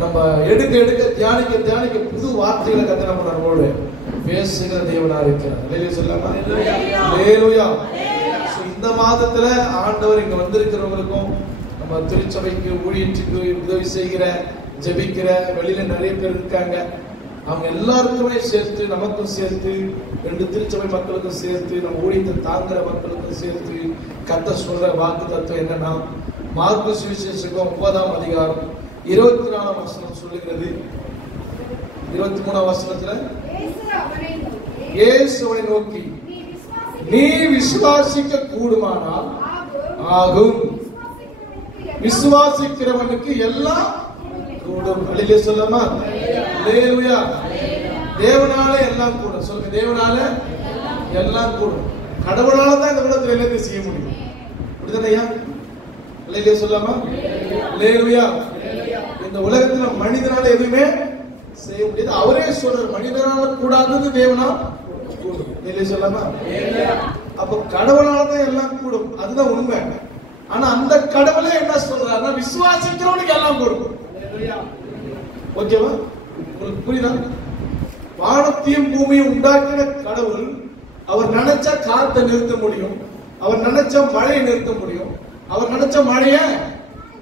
நம்ம எடுக்க எடுக்க தியானிக்க தியானிக்க புது வார்த்தைகளை கத்தனை நம்மளோடு பேசுகிற தேவனா இருக்கிறார். அல்லேலூயா சொல்லாமா? அல்லேலூயா. இந்த மாதத்துல ஆண்டவர் இங்க வந்திருக்கிறவங்களுக்கும் நம்ம திருச்சபைக்கு ஊழியத்துக்கு உதவி செய்கிற ஜெபிக்கிற வெளியில நிறைய பேர் இருக்காங்க. அவங்க எல்லாருக்குமே சேர்த்து நமக்கும் சேர்த்து 2 திருச்சபை மக்களுக்கும் சேர்த்து நம்ம ஊழியத்தை தாங்குற மக்களுக்கும் சேர்த்து கர்த்தர் சொல்ற வாக்கு தத்துவம் என்னன்னா, மார்க்கு சுவிசேஷம் 9ஆம் அதிகாரம் 24ஆம் வசனம் சொல்லுகிறது. 23ஆம் வசனத்துல இயேசு அவனை நோக்கி, நீ விசுவாசிக்க கூடுமானால் ஆகும், விசுவாசிக்கிறவனுக்கு எல்லாம் கூடும். அல்லேலூயா சொல்லாமா? அல்லேலூயா. தேவனால எல்லாம் கூடும். சொல்லுங்க, தேவனால எல்லாம் கூடும். கடவுளால தான் இந்த உலகத்துல எல்லாத்தையும் செய்ய முடியும். அப்படிதானே? அல்லேலூயா சொல்லாமா? அல்லேலூயா. இந்த உலகத்துல மனிதனால எதுவுமே செய்ய முடியாது. அவரே சொல்றாரு, மனிதனால கூடாதது தேவனால் கூடும். அல்லேலூயா சொல்லாமா? அப்ப கடவுளால தான் எல்லாம் கூடும், அதுதான் உண்மை. ஆனா அந்த கடவுளே என்ன சொல்றாருன்னா, விசுவாசிக்கிறவனுக்கு எல்லாம் கூடும். ஓகேவா? உங்களுக்கு புரியுதா? வானத்தையும் பூமியும் உண்டாக்கின கடவுள், அவர் நினைச்சா காத்தை நிறுத்த முடியும், அவர் நினைச்சா மழையை நிறுத்த முடியும், அவர் நினைச்ச மழைய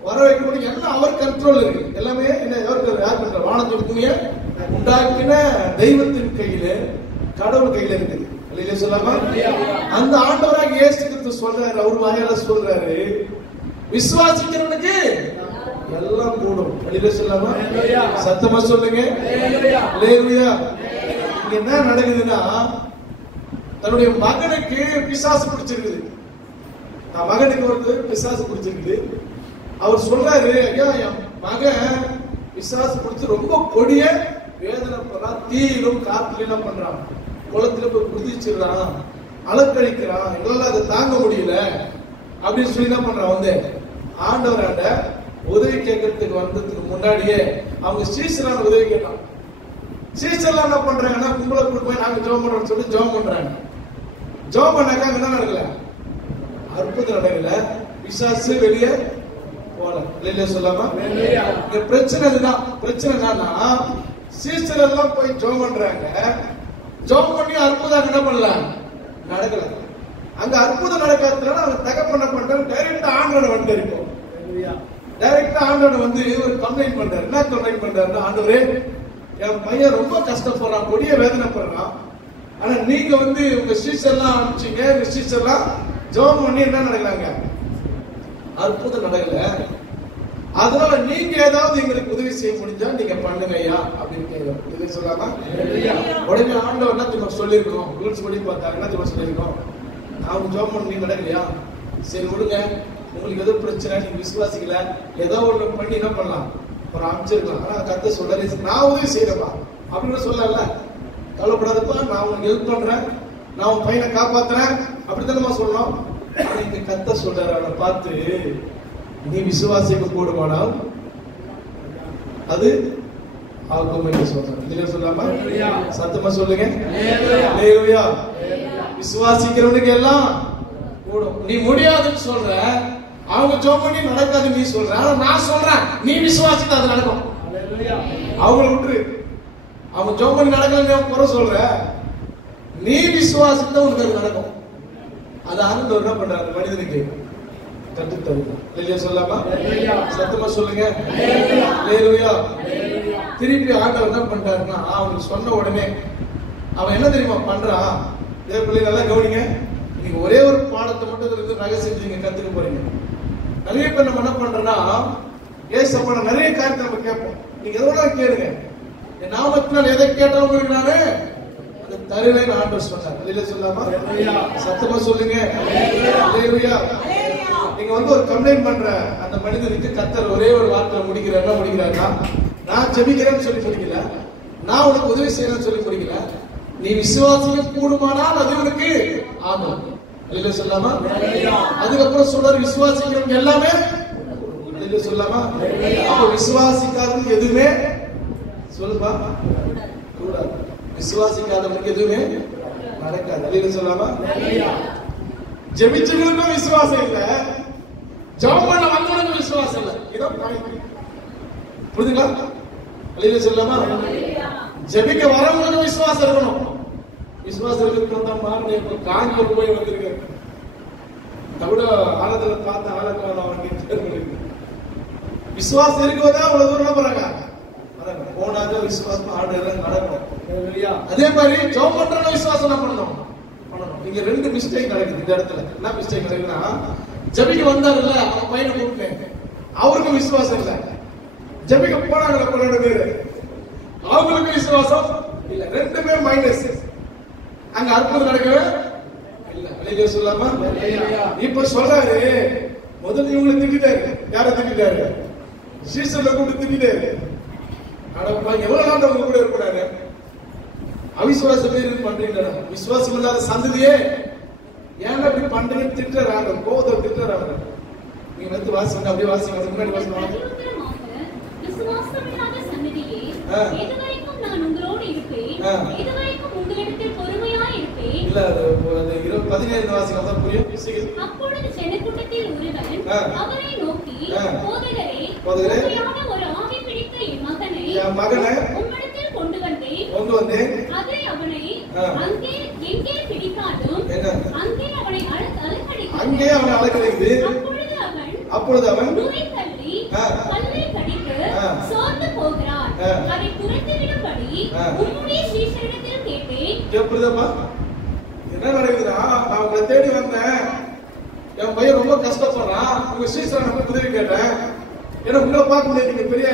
வர வைக்க முடியும். எல்லாம் அவர் கண்ட்ரோல் இருக்கு. எல்லாமே யார் பண்ற? வானத்தையும் பூமியை உண்டாக்கின தெய்வத்தின் கையில, கடவுள் கையில இருக்குது. அல்லேலூயா சொல்லாமா? அந்த ஆண்டவராக இயேசு கிறிஸ்து சொல்றாரு, அவர் வாயால சொல்றாரு, விசுவாசிக்கிறவனுக்கு எல்லாம் கூடும். அல்லேலூயா சொல்லாமா? சத்தமா சொல்லுங்க. அல்லேலூயா. இங்க என்ன நடக்குதுன்னா, தன்னுடைய மகனுக்கு பிசாசு பிடிச்சிருக்குது. மகனுக்கு வந்து பிசாசு பிடிச்சிருக்குது. அவர் சொல்றாரு, ஐயா என் மகன் பிசாசு பிடிச்சு ரொம்ப கொடிய வேதனை பண்றான், தீயிலும் காத்திலும் பண்றான், குளத்துல போய் குதிச்சிடுறான், அலக்கழிக்கிறான், எங்களால அதை தாங்க முடியல அப்படின்னு சொல்லி என்ன பண்றான், வந்து ஆண்டவராண்ட உதவி கேட்கறதுக்கு வந்ததுக்கு முன்னாடியே அவங்க சீசரான உதவி கேட்டான். சீசர்லாம் என்ன பண்றாங்கன்னா, கும்பலை கூட்டு போய் நாங்க ஜெபம் பண்றோம்னு சொல்லி ஜெபம் பண்றாங்க. ஜெபம் பண்ணாக்கா என்ன நடக்கல? அற்புதம் நடக்கல, பிசாசு வெளியே போல. இல்லையா சொல்லாமா? இங்க பிரச்சனை இதுதான். பிரச்சனை என்னன்னா, சீசர் எல்லாம் போய் ஜெபம் பண்றாங்க, ஜெபம் பண்ணி அற்புதம் என்ன பண்ணல, நடக்கல. அங்க அற்புதம் நடக்காததுனால அவங்க தகப்பன பண்றாங்க, டைரக்டா ஆண்டோட வந்து இருக்கும். டைரக்டா ஆண்டோட வந்து ஒரு கம்ப்ளைண்ட் பண்றாரு. என்ன கம்ப்ளைண்ட் பண்றாருன்னா, ஆண்டவரே என் பையன் ரொம்ப கஷ்டப்படுறான், கொடிய வேதனைப்படுறான், ஆனா நீங்க வந்து உங்க சீசர்லாம் அனுப்பிச்சீங்க, சீசர்லாம் ஜெபம் பண்ணி என்ன நடக்கலாங்க, அற்புதம் நடக்கல. அதனால நீங்க ஏதாவது எங்களுக்கு உதவி செய்ய முடிஞ்சா நீங்க பண்ணுங்க ஐயா அப்படின்னு கேட்கிறோம். இது சொல்லாமா? உடனே ஆண்டவர் என்ன தெரியுமா சொல்லியிருக்கோம், ரூல்ஸ் படி பார்த்தா என்ன தெரியுமா சொல்லியிருக்கோம், நான் ஜெபம் பண்ணி நடக்கலையா, சரி விடுங்க, உங்களுக்கு எதோ பிரச்சனை, நீங்க விசுவாசிக்கல, ஏதோ ஒண்ணு பண்ணி என்ன பண்ணலாம், ஒரு அமைச்சிருக்கலாம். ஆனா கர்த்தர் சொல்றாரு, நான் உதவி செய்யறப்பா அப்படின்னு சொல்லல, கவலைப்படாதப்பா, நான் உனக்கு ஹெல்ப் பண்றேன், நான் உன் பையனை காப்பாத்துறேன் அப்படித்தானமா சொல்லணும். நீங்க கர்த்தர் சொல்றாரு, அவனை பார்த்து, நீ விசுவாசிக்க கூடுமானால் அது ஆகும் என்று சொல்றாரு. இல்லையா சொல்லாமா? சத்தமா சொல்லுங்க. அல்லேலூயா. விசுவாசிக்கிறவனுக்கு எல்லாம் கூடும். நீ முடியாதுன்னு சொல்ற, அவங்க ஜெபம் பண்ணி நடக்காது நீ சொல்ற, ஆனா நான் சொல்றேன், நீ விசுவாசித்தா அது நடக்கும். அவங்கள விட்டுரு, அவங்க ஜெபம் பண்ணி நடக்கலன்னு குறை சொல்ற, நீ விசுவாசித்தா உனக்கு அது நடக்கும். அது ஆனந்தம் என்ன பண்றாரு, மனிதனுக்கு கற்றுத்தருங்க. இல்லையா சொல்லாமா? சத்தமா சொல்லுங்க. அல்லேலூயா. திருப்பி ஆண்டவர் என்ன பண்றாருன்னா, அவனுக்கு சொன்ன உடனே அவன் என்ன தெரியுமா பண்றான், இதே பிள்ளை நல்லா கவனிங்க, நீங்க ஒரே ஒரு பாடத்தை மட்டும் இருந்து ரகசியம் நீங்க கத்துக்க போறீங்க. நிறைய பேர் நம்ம என்ன பண்றோம்னா, ஏசப்பா நிறைய காரியத்தை நம்ம கேட்போம், நீங்க எவ்வளவு கேளுங்க, என் நாமத்தினால் எதை கேட்டாலும் உங்களுக்கு நானே அது தருவேன் ஆண்டவர் சொன்னார். இல்லையா சொல்லாமா? சத்தமா சொல்லுங்க. அல்லேலூயா. நீங்க வந்து ஒரு கம்ப்ளைண்ட் பண்ற அந்த மனிதனுக்கு கர்த்தர் ஒரே ஒரு வார்த்தை முடிக்கிறார். என்ன முடிக்கிறாருன்னா, நான் ஜெபிக்கிறேன்னு சொல்லி முடிக்கல, நான் உனக்கு உதவி செய்யறேன்னு சொல்லி முடிக்கல, நீ விசுவாசிக்க கூடுமானால் அது உனக்கு ஆகும். இல்ல சொல்லாமா? அதுக்கப்புறம் சொல்றாரு, விசுவாசிக்கிறவங்க எல்லாமே இல்ல சொல்லாமா? அப்ப விசுவாசிக்காதவங்க எதுவுமே சொல்லுப்பா கூடாது, விசுவாசிக்காதவனுக்கு எதுவுமே நடக்காது. இல்ல சொல்லாமா? ஜெபிச்சவங்களுக்கும் விசுவாசம் இல்ல, ஜெபம் பண்ண வந்தவனுக்கும் விசுவாசம் இல்ல. இதான் பாயிண்ட். புரியுதுங்களா? அல்லேலூயா சொல்லலாமா? ஜெபிக்க வரவங்களுக்கு விசுவாசம் இருக்கணும். விசுவாசம் இருக்கிறது தான் மாறணும். இப்ப காஞ்சிபுரம் போய் வந்திருக்கேன். கூட ஆலத்துல பார்த்த ஆலக்கால அவனுக்கு விசுவாசம் இருக்குவதா அவ்வளவு தூரம் போறாங்க. போனாக்க விசுவாசம் ஆர்டர் நடக்கும். அதே மாதிரி ஜெபம் பண்றவங்க விசுவாசம் பண்ணணும். இங்க ரெண்டு மிஸ்டேக் நடக்குது இந்த இடத்துல. என்ன மிஸ்டேக் நடக்குதுன்னா, ஜெபிக்க வந்தாருல்ல அவன் பையனை கூப்பிட்டு அவருக்கு விசுவாசம் இல்ல. ஜெபிக்க போனாங்கல்ல 12 பேரு அவங்களுக்கு விசுவாசம் இல்ல. ரெண்டுமே மைனஸ். அங்க அற்புதம் நடக்கவே இல்ல. வெளியே சொல்லாமா? இப்ப சொல்றாரு, முதல்ல இவங்களை திட்டாரு. யார திட்டாரு? சீசன்ல கூப்பிட்டு திட்டாரு. எவ்வளவு நாள் அவங்க கூட இருக்கிறாரு? அவிசுவாச பேர் பண்றீங்க. விசுவாசம் இல்லாத சந்ததியே ஏன் அப்படி பண்றீங்க? திட்டுறாங்க, கோபத்தை திட்டுறாங்க. நீங்க வந்து வாசிங்க, அப்படியே வாசிங்க, முன்னாடி வாசிங்க. விசுவாசமில்லாத சந்ததியே, இதுவரைக்கும் நான் உங்களோடு இருப்பேன், இதுவரைக்கும் உங்களிடத்தில் பொறுமையாய் இருப்பேன். இல்ல அது 17 வாசிங்க, அதான் புரியும். அப்பொழுது ஜனக்கூட்டத்தில் ஒருவன் அவரை நோக்கி, போதகரே, உண்மையான ஒரு ஆவி பிடித்த என் மகனை உம்மிடத்தில் கொண்டு வந்தேன். அதை அவனை எங்கே பிடித்தாலும் அங்கே அவனை அலக்கடிக்கிறது. அப்பொழுது அவன் நுரை தள்ளி பல்லை கடித்து சோர்ந்து போகிறான். அதை துரத்திவிடும்படி உம்முடைய சீஷரிடத்தில் கேட்டேன். எப்படிதாம்மா என்ன நடக்குதுன்னா, நான் உங்களை தேடி வந்தேன், என் பையன் ரொம்ப கஷ்டப்படுறான், உங்க சீசரை நம்ம உதவி கேட்டேன். ஏன்னா உங்களை பார்க்க முடியாது, நீங்க பெரிய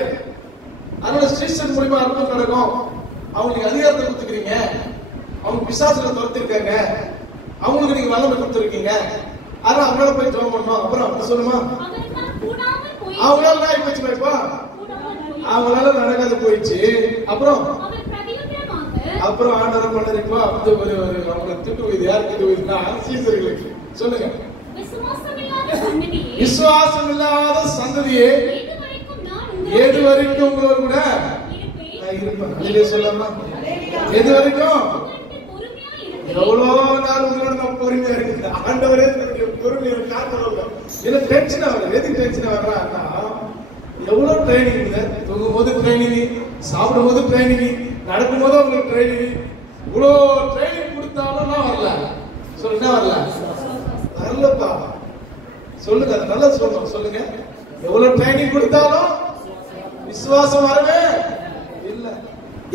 அதனால சீசன் மூலியமா அற்புதம் நடக்கும். அவங்களுக்கு அதிகாரத்தை கொடுத்துக்கிறீங்க, அவங்க பிசாசுகளை துரத்திருக்காங்க, அவங்களுக்கு நீங்க வல்லமை கொடுத்துருக்கீங்க. ஆனா அவங்களால போய் ஜெபம் பண்ணணும். அப்புறம் அப்படி சொல்லுமா, அவங்களால நான் போச்சு வைப்பா, அவங்களால நடக்காது போயிடுச்சு. அப்புறம் ஆண்டவர் பண்ணதுப்பா அப்படி அவங்களை திட்டு போயிது. யார் திட்டு போயிதுன்னா சீசர்களுக்கு. சொல்லுங்க, விசுவாசம் இல்லாத சந்ததியே, எது வரைக்கும் உங்களோட கூட இருப்பேன். சொல்லாமா? எது வரைக்கும்? எவ்வளவு நாள் உங்களோட நான் பொறுமையா இருக்கு. ஆண்டவரே பொறுமையை காத்துறவங்க இல்ல டென்ஷன் ஆகுது. எதுக்கு டென்ஷன் ஆகுறான்னா, எவ்வளவு ட்ரைனிங், தூங்கும் போது ட்ரைனிங், சாப்பிடும் போது ட்ரைனிங், நடக்கும் போது உங்களுக்கு ட்ரைனிங். இவ்வளவு ட்ரைனிங் கொடுத்தாலும் நான் வரல. சொல்லுங்க, வரல வரலப்பா. சொல்லுங்க, அது நல்லா சொல்லணும். சொல்லுங்க, எவ்வளவு ட்ரைனிங் கொடுத்தாலும் விசுவாசம் வரவே இல்ல.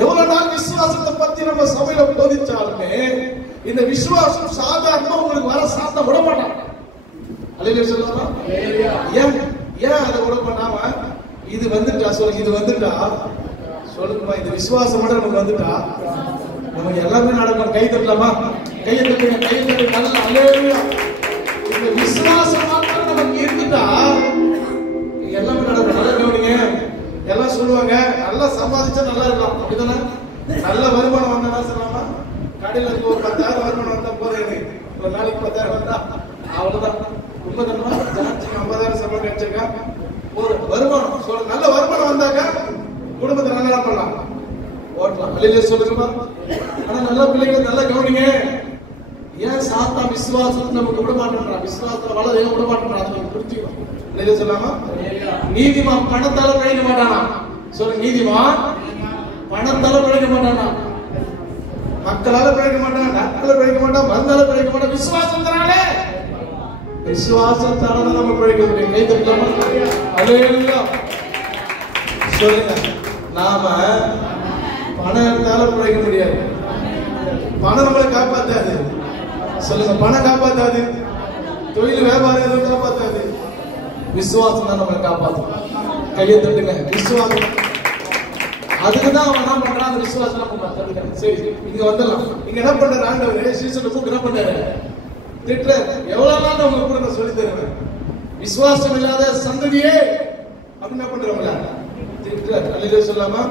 எவ்வளவு நாள் விசுவாசத்தை பத்தி நம்ம சபையில போதிச்சாலுமே இந்த விசுவாசம் சாதாரணமா உங்களுக்கு வர சாத்த விட மாட்டாங்க. அல்லேலூயா சொல்லலாம். ஏன் அதை விட பண்ணாம இது வந்துட்டா சொல்லுங்க, இது வந்துட்டா சொல்லுங்கம்மா, இந்த விசுவாசம் மட்டும் நமக்கு வந்துட்டா நமக்கு எல்லாமே நடக்கும். கை தட்டலாமா? கையை தட்டுங்க, கையை தட்டு நல்லா. அல்லேலூயா. இந்த விசுவாசம் மட்டும் நமக்கு இருந்துட்டா எல்லாமே நடக்கும். நல்லா கவனிங்க. எல்லாம் சொல்லுவாங்க, நல்லா சம்பாதிச்சா நல்லா இருக்கலாம், அப்படிதானே? நல்ல வருமானம் வந்தா சொல்லலாமா? கடையில ஒரு 10,000 வருமானம் வந்தா போதும், ஒரு நாளைக்கு 10,000 வந்தா அவ்வளவுதான். உண்மைதானமா? 50,000 சம்பளம் கிடைச்சிருக்கா ஒரு வருமானம் சொல்ல. நல்ல வருமானம் வந்தாக்கா குடும்பத்தை நல்லா பண்ணலாம், ஓட்டலாம். அல்லேலூயா சொல்லுங்கம்மா. ஆனா நல்ல பிள்ளைங்க நல்லா கவனிங்க. ஏன் சாத்தா விசுவாசத்தை நமக்கு விட மாட்டேன்றான்? விசுவாசத்துல வளர ஏன் விட மாட்டேன்றான்? அதை நம்ம புரிஞ்சுக்கணும். அல்லேலூயா சொல்லாமா? நீதிமான் பணத்தால பிழைக்க மாட்டானா? சொல்லுங்க, நீதிமான் பணத்தால பிழைக்க மாட்டானா? மக்களால பிழைக்க மாட்டான், நட்பால பிழைக்க மாட்டான், மருந்தால பிழைக்க மாட்டான். விசுவாசத்தினாலே, விசுவாசத்தால நம்ம பிழைக்க முடியும். கை தட்டலாமா? அல்லேலூயா சொல்லுங்க. நாம பணத்தால பிழைக்க முடியாது. பணம் நம்மளை காப்பாத்தாது. சொல்லுங்க, பணம் காப்பாத்தாது, தொழில் வியாபாரம் எதுவும் காப்பாத்தாது. விசுவாசம் தான் நம்மளை காப்பாற்றும். கையை தட்டுங்க. விசுவாசம், அதுக்குதான் அவன் என்ன பண்றான்? அந்த விசுவாசம் நம்ம சரி இங்க வந்துடலாம். இங்க என்ன பண்றாரு? ஆண்டவர் சீசனை கூப்பிட்டு என்ன பண்றாரு? திட்டுறாரு. எவ்வளவு நாள் அவங்க கூட நான் சொல்லி தருவேன், விசுவாசம் இல்லாத சந்ததியே அப்படின்னு என்ன பண்றவங்கள திட்டுறாரு. அல்லேலூயா சொல்லாமா?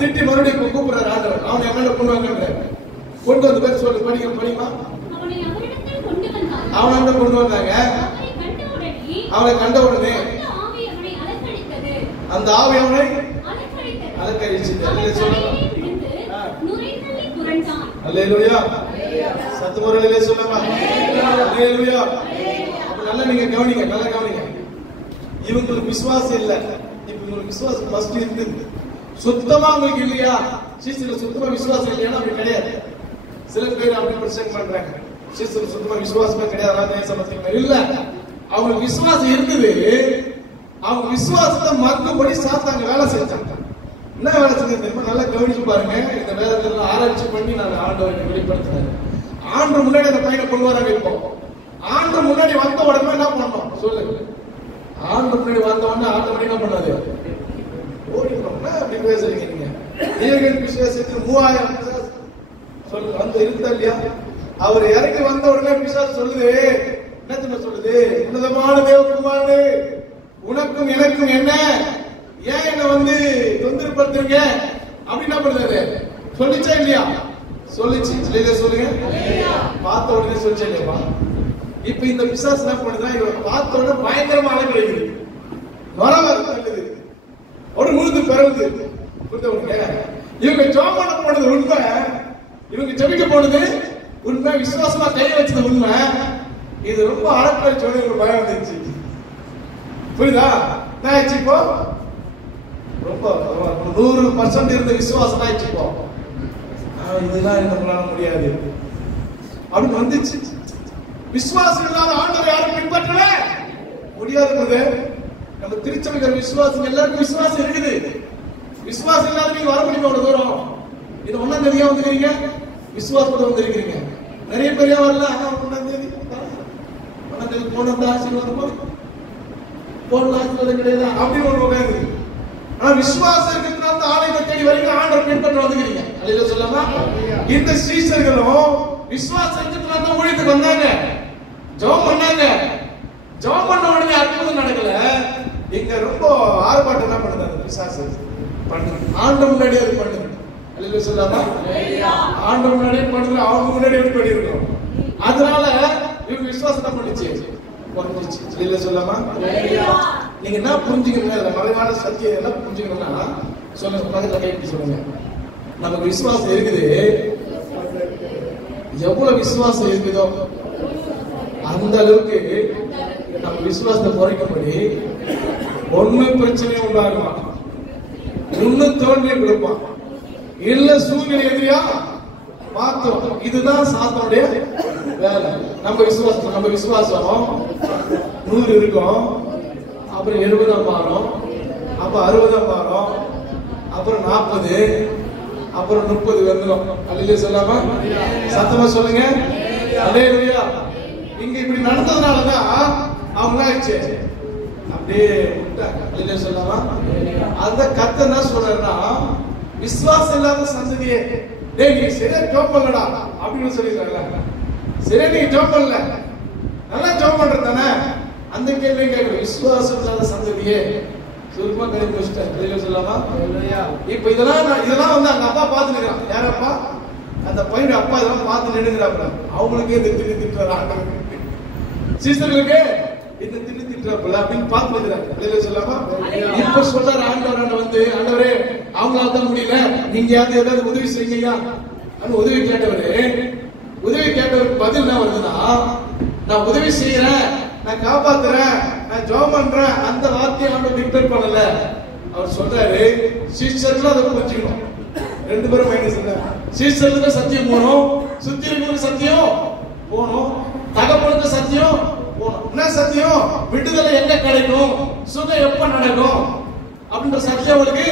திட்டி மறுபடியும் கூப்பிடுறாரு ஆண்டவர். அவனை எவ்வளவு கொண்டு வாங்க, கொண்டு வந்து பேர் சொல்லு, படிக்க படிமா. அவனை கொண்டு வந்தாங்க. அவனை கண்ட உடனே அந்த ஆவி அவனை அலக்கழிச்சது. அல்லேலூயா. சத்தமுறையிலே சொல்லமா? அல்லேலூயா. அப்ப நல்லா நீங்க கவனிங்க, நல்லா கவனிங்க. இவங்களுக்கு விசுவாசம் இல்ல. இப்ப உங்களுக்கு விசுவாசம் ஃபர்ஸ்ட் இருந்து சுத்தமா உங்களுக்கு இல்லையா, சீசர்கள் சுத்தமா விசுவாசம் இல்லையா? அப்படி கிடையாது. சில பேர் அப்படி பிரச்சனை பண்றாங்க, சீசர்கள் சுத்தமா விசுவாசமே கிடையாது இல்ல. அவங்களுக்கு விசுவாசம் இருக்குது, அவங்க விசுவாசத்தை மறுக்கப்படி சாத்தாங்க வேலை செஞ்சாங்க. என்ன வேலை செஞ்சது தெரியுமா? நல்லா கவனிச்சு பாருங்க. இந்த வேதத்துல ஆராய்ச்சி பண்ணி நான் ஆண்டவரை வெளிப்படுத்தினேன். ஆண்டு முன்னாடி அந்த பையனை கொண்டு வராங்க. இப்போ ஆண்டு முன்னாடி வந்த உடனே என்ன பண்ணோம் சொல்லுங்க? ஆண்டு முன்னாடி வந்த உடனே ஆண்டு என்ன பண்ணாது? ஓடிக்கணும். அப்படி பேசுறீங்க நீங்க? நீர்கள் விசுவாசத்துக்கு 3000 சொல்லுங்க வந்து இருந்தா இல்லையா? அவர் இறங்கி வந்த உடனே பிசாசு சொல்லுது, என்ன சொல்லுது? உன்னதமான தேவகுமாரனே, உனக்கும் எனக்கும் என்ன, ஏன் என்ன வந்து தொந்தரப்படுத்துறீங்க அப்படி என்ன பண்றாரு? சொல்லிச்சா இல்லையா? சொல்லிச்சு. சொல்லுங்க. பார்த்த உடனே சொல்லிச்சா இல்லையா? இப்ப இந்த பிசாசு என்ன பண்ணுதா? இவர் பார்த்த உடனே பயங்கரமா அழைக்கிறது, வரவது ஒரு முழுது பிறகுது. இவங்க ஜோம் பண்ண போனது உண்மை, இவங்க ஜெபிக்க போனது உண்மை, விசுவாசமா கை வச்சது உண்மை. இது ரொம்ப அழகாக சொல்லி ஒரு பயம் வந்துச்சு. புரியுதா? என்ன ஆயிடுச்சு? இப்போ ரொம்ப 100% இருந்த விசுவாசம் ஆயிடுச்சு. இப்போ இதெல்லாம் நம்மளால முடியாது அப்படின்னு வந்துச்சு. விசுவாசம் இல்லாத ஆண்டவரை யாரும் பின்பற்றல முடியாது. நம்ம திருச்சபைக்கிற விசுவாசம் எல்லாருக்கும் விசுவாசம் இருக்குது. விசுவாசம் இல்லாத நீங்க வர முடியுமா? அவ்வளவு தூரம் இது 1ஆம் தேதியா வந்துக்கிறீங்க, விசுவாசத்தோட வந்திருக்கிறீங்க. நிறைய பேர் வரல. 1ஆம் தேதி போனதா ஆசீர்வாதம் போன ஆசீர்வாதம் கிடையாது அப்படின்னு ஒரு உட்காந்து. ஆனா விசுவாசம் இருக்கிறதுனால ஆலயத்தை தேடி வரீங்க, ஆண்டவர் பின்பற்ற வந்துக்கிறீங்க. அல்லேலூயா சொல்லாமா? இந்த சீஷர்களும் விசுவாசம் இருக்கிறதுனால ஊழியத்துக்கு வந்தாங்க, ஜெபம் பண்ணாங்க. ஜெபம் பண்ண உடனே அற்புதம் நடக்கல. இங்க ரொம்ப ஆர்ப்பாட்டம் என்ன பண்ணுது? பிசாசு பண்ணு, ஆண்டு முன்னாடி அது பண்ணுது. அல்லேலூயா சொல்லாமா? ஆண்டு முன்னாடியே பண்ணுது, அவங்க முன்னாடி எப்படி பண்ணிருக்கோம். அதனால இவங்க விசுவாசம் பண்ணிச்சு, குறைஞ்சிச்சு. அல்லேலூயா சொல்லாமா? நீங்க என்ன புரிஞ்சுக்கணும்? இந்த மறைவான சத்தியம் என்ன புரிஞ்சுக்கணும்னா சொல்லுங்க, பக்கத்துல கைப்பிடி சொல்லுங்க. நமக்கு விசுவாசம் இருக்குது, எவ்வளவு விசுவாசம் இருக்குதோ அந்த அளவுக்கு நம்ம விசுவாசத்தை குறைக்கும்படி ஒண்ணு பிரச்சனை உண்டாகுமா, இன்னும் தோல்வியை கொடுப்பான், இல்ல சூழ்நிலை எதிரியா பார்த்தோம். இதுதான் சாத்தனுடைய வேலை. நம்ம விசுவாசம் 100 இருக்கும், அப்புறம் 70 மாறும், அப்ப 60 மாறும், அப்புறம் 40, அப்புறம் 30 வந்துடும். அல்லேலூயா சொல்லாமா? சத்தமா சொல்லுங்க. அல்லேலூயா. இங்க இப்படி நடந்ததுனாலதான் அவங்க ஆயிடுச்சு அப்படியே விட்டாங்க. அல்லேலூயா சொல்லாமா? அந்த கர்த்தர் என்ன சொல்றாருன்னா, விசுவாசம் இல்லாத சந்ததியே, டேய் நீ சரியா ஜெபம் பண்ணலடா அப்படின்னு சொல்லிடுறாங்க. சரியா நீங்க ஜெபம் பண்ணல, நல்லா ஜெபம் பண்றது தானே, அந்த கேள்வி கேட்கல. விசுவாசம் இல்லாத சந்ததியே சுருக்கமா கழிவு வச்சுட்டார். அல்லேலூயா சொல்லாமா? இப்ப இதெல்லாம் வந்து அவங்க அப்பா பார்த்து நிற்கிறான். யாரப்பா? அந்த பையனுடைய அப்பா இதெல்லாம் பார்த்து நின்னுங்கிறாப்ல. அவங்களுக்கே இந்த திட்டுறாரு ஆண்டவர், சீசர்களுக்கு இந்த திட்டுறாப்புல அப்படின்னு பார்த்து நிற்கிறாங்க. அல்லேலூயா சொல்லாமா? இப்ப சொல்றாரு ஆண்டவர் வந்து, ஆண்டவரே அவங்களால தான் முடியல, நீங்க ஏதாவது உதவி செய்யுங்கய்யா அப்படின்னு உதவி கேட்டவருக்கு பதில் என்ன வருதுன்னா, நான் உதவி செய்யறேன், நான் காப்பாத்துறேன், நான் ஜெபம் பண்றேன், அந்த வார்த்தையை ஆண்டவர் டிக்டேட் பண்ணல. அவர் சொல்றாரு, சீஷர்களும் அதை புரிஞ்சுக்கணும். 2 பேரும் மைனஸ் இல்ல. சீஷர்களுக்கு சத்தியம் போகணும், சுத்தி இருக்கிற சத்தியம் போகணும், தகப்பனுக்கு சத்தியம் போகணும். என்ன சத்தியம்? விடுதலை எங்க கிடைக்கும், சுகம் எப்ப நடக்கும் அப்படின்ற சத்தியம் அவளுக்கு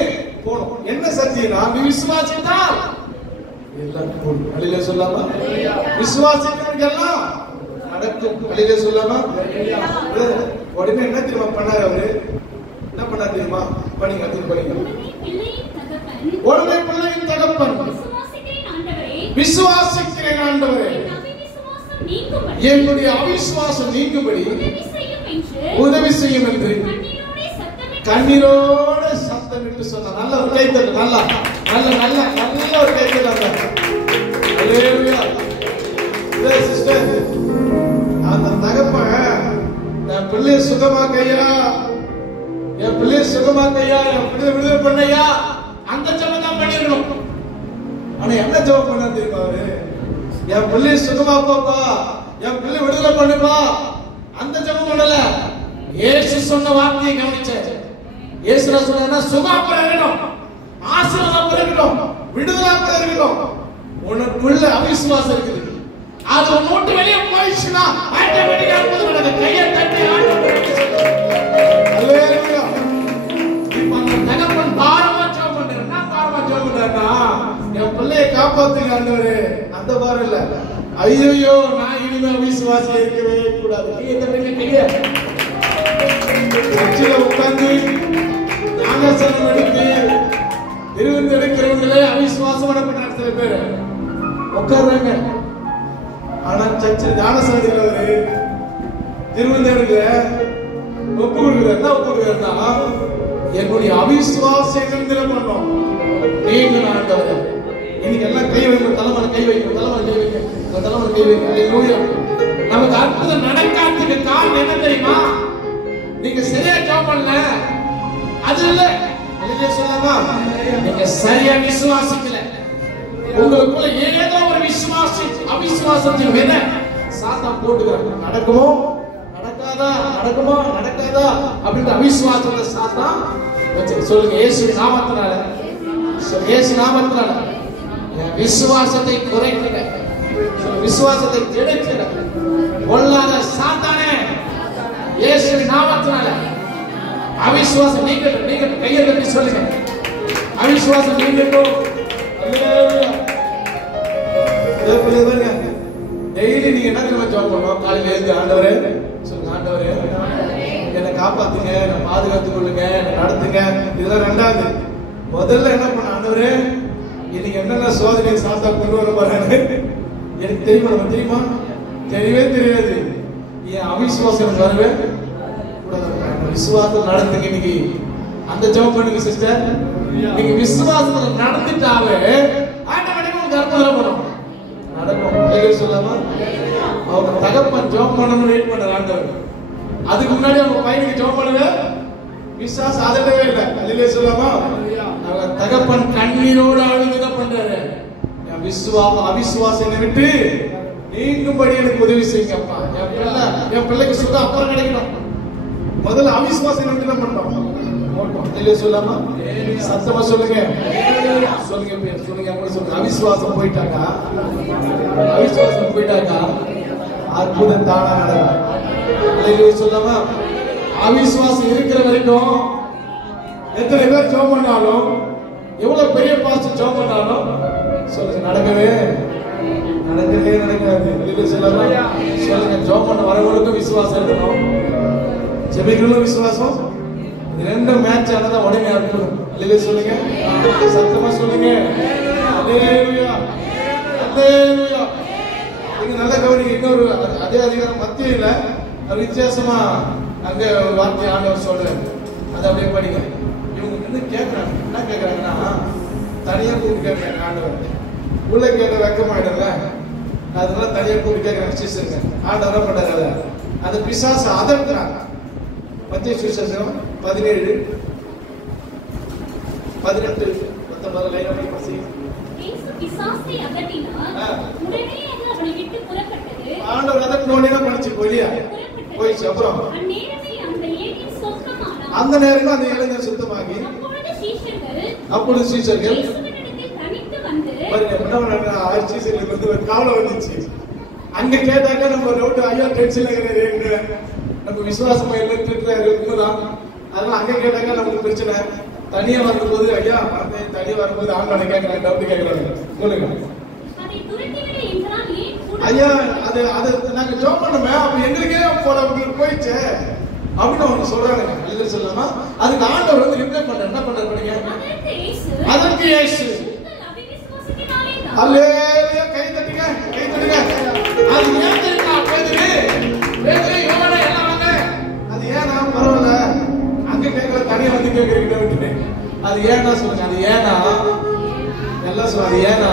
போகணும். என்ன சத்தியம்னா, நீ விசுவாசித்தால் எல்லாம் போடும். அல்லேலூயா சொல்லாமா? விசுவாசிக்கிறவங்க எல்லாம் நடக்கும். அல்லேலூயா சொல்லாமா? உடனே என்ன தெரியுமா பண்ணாரு அவரு? என்ன பண்ணாரு தெரியுமா? படிங்க, படிங்க. உடனே பிள்ளையின் தகப்பன், விசுவாசிக்கிறேன் ஆண்டவரே, என்னுடைய அவிசுவாசம் நீங்கும்படி உதவி செய்யும் என்று கண்ணீரோட சத்தமிட்டு சொன்ன. நல்ல ஒரு கைத்தல், நல்ல ஒரு கைத்தல். அல்லேலூயா. சிஸ்டர், அந்த தகப்பன் என் பிள்ளைய சுகமாக்கையா, என் பிள்ளைய சுகமாக்கையா, என் பிள்ளைய விடுதலை பண்ணையா, அந்த ஜெபம் தான் பண்ணிடணும். ஆனா என்ன ஜெபம் பண்ண தெரியுமா அவரு? என் பிள்ளைய சுகமாப்பாப்பா, என் பிள்ளை விடுதலை பண்ணுப்பா, அந்த ஜெபம் பண்ணல. இயேசு சொன்ன வார்த்தையை கவனிச்சாரு. இயேசு சொன்னா சுகம் வேணும், விடுதலை கூட இருக்கட்டும், உனக்குள்ள அவிசுவாசம் இருக்குது. அது உன் விட்டு வெளியே போயிடுச்சுன்னா ஆட்டோமேட்டிக்கா அற்புதம் கையை தட்டி அல்லேலூயா. இப்ப அந்த தகப்பன் பாரமா ஜெபம் பண்றாரு. என்ன பாரமா ஜெபம் பண்றாருன்னா, என் பிள்ளையை காப்பாத்துங்க ஆண்டவரே. அந்த பாரம் இல்ல, ஐயோ நான் இனிமே அவிசுவாசி இருக்கவே கூடாது. கையை தட்டி கையை உட்கார்ந்து ஞானஸ்நானம் எடுத்து திருவிருந்து எடுக்கிறவங்களே அவிசுவாசம் பண்ணப்பட்டாங்க. சில பேர் உட்கார்றாங்க. ஆனா சர்ச்சில் ஞானஸ்நானம் எடுக்கிறவரு திருவிருந்து எடுக்கிற ஒப்பு கொடுக்குற என்ன ஒப்பு கொடுக்குறா, என்னுடைய அவிசுவாசம் பண்ணோம் நீங்க ஆண்டவரே. இன்னைக்கு எல்லாம் கை வைக்க, தலைமுறை கை வைக்க, தலைமுறை கை வைக்க, தலைமுறை கை வைக்க. அல்லேலூயா. நமக்கு அற்புதம் நடக்காததுக்கு காரணம் என்ன தெரியுமா? நீங்க சரியா ஜெபம் பண்ணல, அது இல்ல. அல்லேலூயா சொல்லலாமா? நீங்க சரியா விசுவாசிக்கல. உங்களுக்குள்ள ஏதோ ஒரு அவிசுவாசத்தின் விதை சாத்தான் போட்டுக்கிறாங்க. நடக்குமோ நடக்காதா, நடக்குமா நடக்காதா அப்படின்ற அவிசுவாசத்துல சாத்தான் சொல்லுங்க. இயேசு நாமத்தினால, இயேசு நாமத்தினால விசுவாசத்தை குறைக்கிற, விசுவாசத்தை கெடுக்கிற கொள்ளாத சாத்தானே இயேசு நாமத்தினால அவிசுவாசம் நீங்கட்டும், நீங்கட்டும். கையை தட்டி சொல்லுங்க, அவிசுவாசம் நீங்கட்டும். டெய்லி நீங்க என்ன தெரியுமா ஜெபம் பண்ணணும்? காலையில எழுந்து ஆண்டவரே சொல்லுங்க, ஆண்டவரே என்னை காப்பாத்துங்க, என்னை பாதுகாத்துக் கொள்ளுங்க, என்னை நடத்துங்க. இதெல்லாம் ரெண்டாவது. முதல்ல என்ன பண்ண, ஆண்டவரே இன்னைக்கு என்னென்ன சோதனை சாத்தா கொண்டு வர போறாரு எனக்கு தெரியுமா? நம்ம தெரியுமா? தெரியவே தெரியாது. என் அவிசுவாசம் வரவே கூடாது. விசுவாசம் நடந்துங்க. இன்னைக்கு அந்த ஜெபம் பண்ணுங்க சிஸ்டர். நீங்க விசுவாசத்துல நடந்துட்டாவே ஆட்டோமேட்டிக்கா உங்களுக்கு அற்புதம் வரும், நடக்கும். சொல்லாமா? அவங்க தகப்பன் ஜெபம் பண்ணணும்னு வெயிட் பண்ற ஆண்டவர். அதுக்கு முன்னாடி அவங்க பையனுக்கு ஜெபம் பண்ணவே விசுவாசம் அதட்டவே இல்லை. அல்லேலூயா சொல்லாமா? அவங்க தகப்பன் கண்ணீரோடு அழுதுதான் பண்றாரு. அவிசுவாசம் விட்டு நீங்கும்படி எனக்கு உதவி செய்யுங்கப்பா. என் பிள்ளைக்கு சுத்தம் அப்புறம் கிடைக்கணும். முதல்ல அவிசுவாசம் விட்டு என்ன பண்ணோம்? சொல்லாமா? சத்தமா சொல்லுங்க, சொல்லுங்க, சொல்லுங்க, சொல்லுங்க. அவிசுவாசம் போயிட்டாங்க, அவிசுவாசம் போயிட்டாங்க, அற்புதம் தானா நடக்கும். சொல்லாமா? அவிசுவாசம் இருக்கிற வரைக்கும் எத்தனை பேர் ஜெபம் பண்ணாலும், எவ்வளவு பெரிய பாஸ்டர் ஜெபம் பண்ணாலும் சொல்லுங்க நடக்கவே நடக்காது. சொல்லாமா? சொல்லுங்க, ஜெபம் பண்ண வரவங்களுக்கும் விசுவாசம் இருக்கணும், ஜெபிக்கிறவங்களும் விசுவாசம். ரெண்டு மேட்ச் ஆனதான் உடனே அற்புதம். அல்லேலூயா சொல்லுங்க, சத்தமா சொல்லுங்க. அல்லேலூயா, அல்லேலூயா. நீங்க நல்ல கவனிங்க. இன்னொரு அதே அதிகாரம் மத்தியில வித்தியாசமா அங்க வார்த்தை ஆண்டவர் சொல்றாரு. அதை அப்படியே படிங்க. இவங்க வந்து கேட்கறாங்க, என்ன கேட்கறாங்கன்னா, தனியா கூப்பிட்டு கேட்கறாங்க ஆண்டவர். உள்ள கேட்ட வெக்கமாயிடல, அதனால தனியா கூப்பிட்டு கேட்கறாங்க சிஸ்டருங்க. ஆண்டவர் பண்றாரு அதை, அந்த பிசாசு அதற்கிறாங்க. மத்திய சுவிசேஷம் 17, 18, 19 லைன் அப்படி வாசிங்க. இயேசு பிசாசை அதட்டினார், உடனே அது அவனை விட்டு புறப்பட்டது. ஆண்டவர் அதட்டினோனே படிச்சு போயியா போயிச்சு. அப்புறம் அந்நேரமே அந்த ஏலியன் சுத்தமானான். அந்த நேரத்துல அந்த ஏலியன் சுத்தமாகி அப்பொழுது சீஷர்கள் இயேசுவினிடத்தில் தனித்து வந்து பாருங்க, என்ன ஆயிடுச்சு. சீஷர்களுக்கு வந்து ஒரு கவலை வந்துச்சு. அங்க கேட்டாக்க நம்ம டவுட், ஐயா டென்ஷன்ல இருக்கிறாரு, நம்ம விசுவாசமா இருக்கிறாரு உண்மைதான். அதெல்லாம் அங்க கேட்டாக்க நமக்கு பிரச்சனை. தனியா வரும்போது ஐயா தனியா வரும்போது ஆண்களை கேட்கறாங்க, டவுட் கேட்கறாங்க. சொல்லுங்க ஐயா, அது அது நாங்க ஜாப் பண்ணுமே, அப்ப எங்களுக்கே போல போயிடுச்சு அப்படின்னு அவங்க சொல்றாங்க. அல்லேலூயா சொல்லாமா? அதுக்கு ஆண்டவர் வந்து ரிப்ளை பண்றாரு. என்ன பண்றாரு பாருங்க. அதற்கு இயேசு அல்லேலூயா கை தட்டுங்க, கை தட்டுங்க. அது ஏன் தெரியுமா? பேதுரு யோவானே எல்லாம் வாங்க. அது ஏன்னா பரவாயில்ல, அங்க கேட்கல, தனியா வந்து கேட்கறீங்க விட்டுட்டு. அது ஏன்னா சொல்லுங்க. அது ஏன்னா எல்லாம் சொல்லுங்க. அது ஏன்னா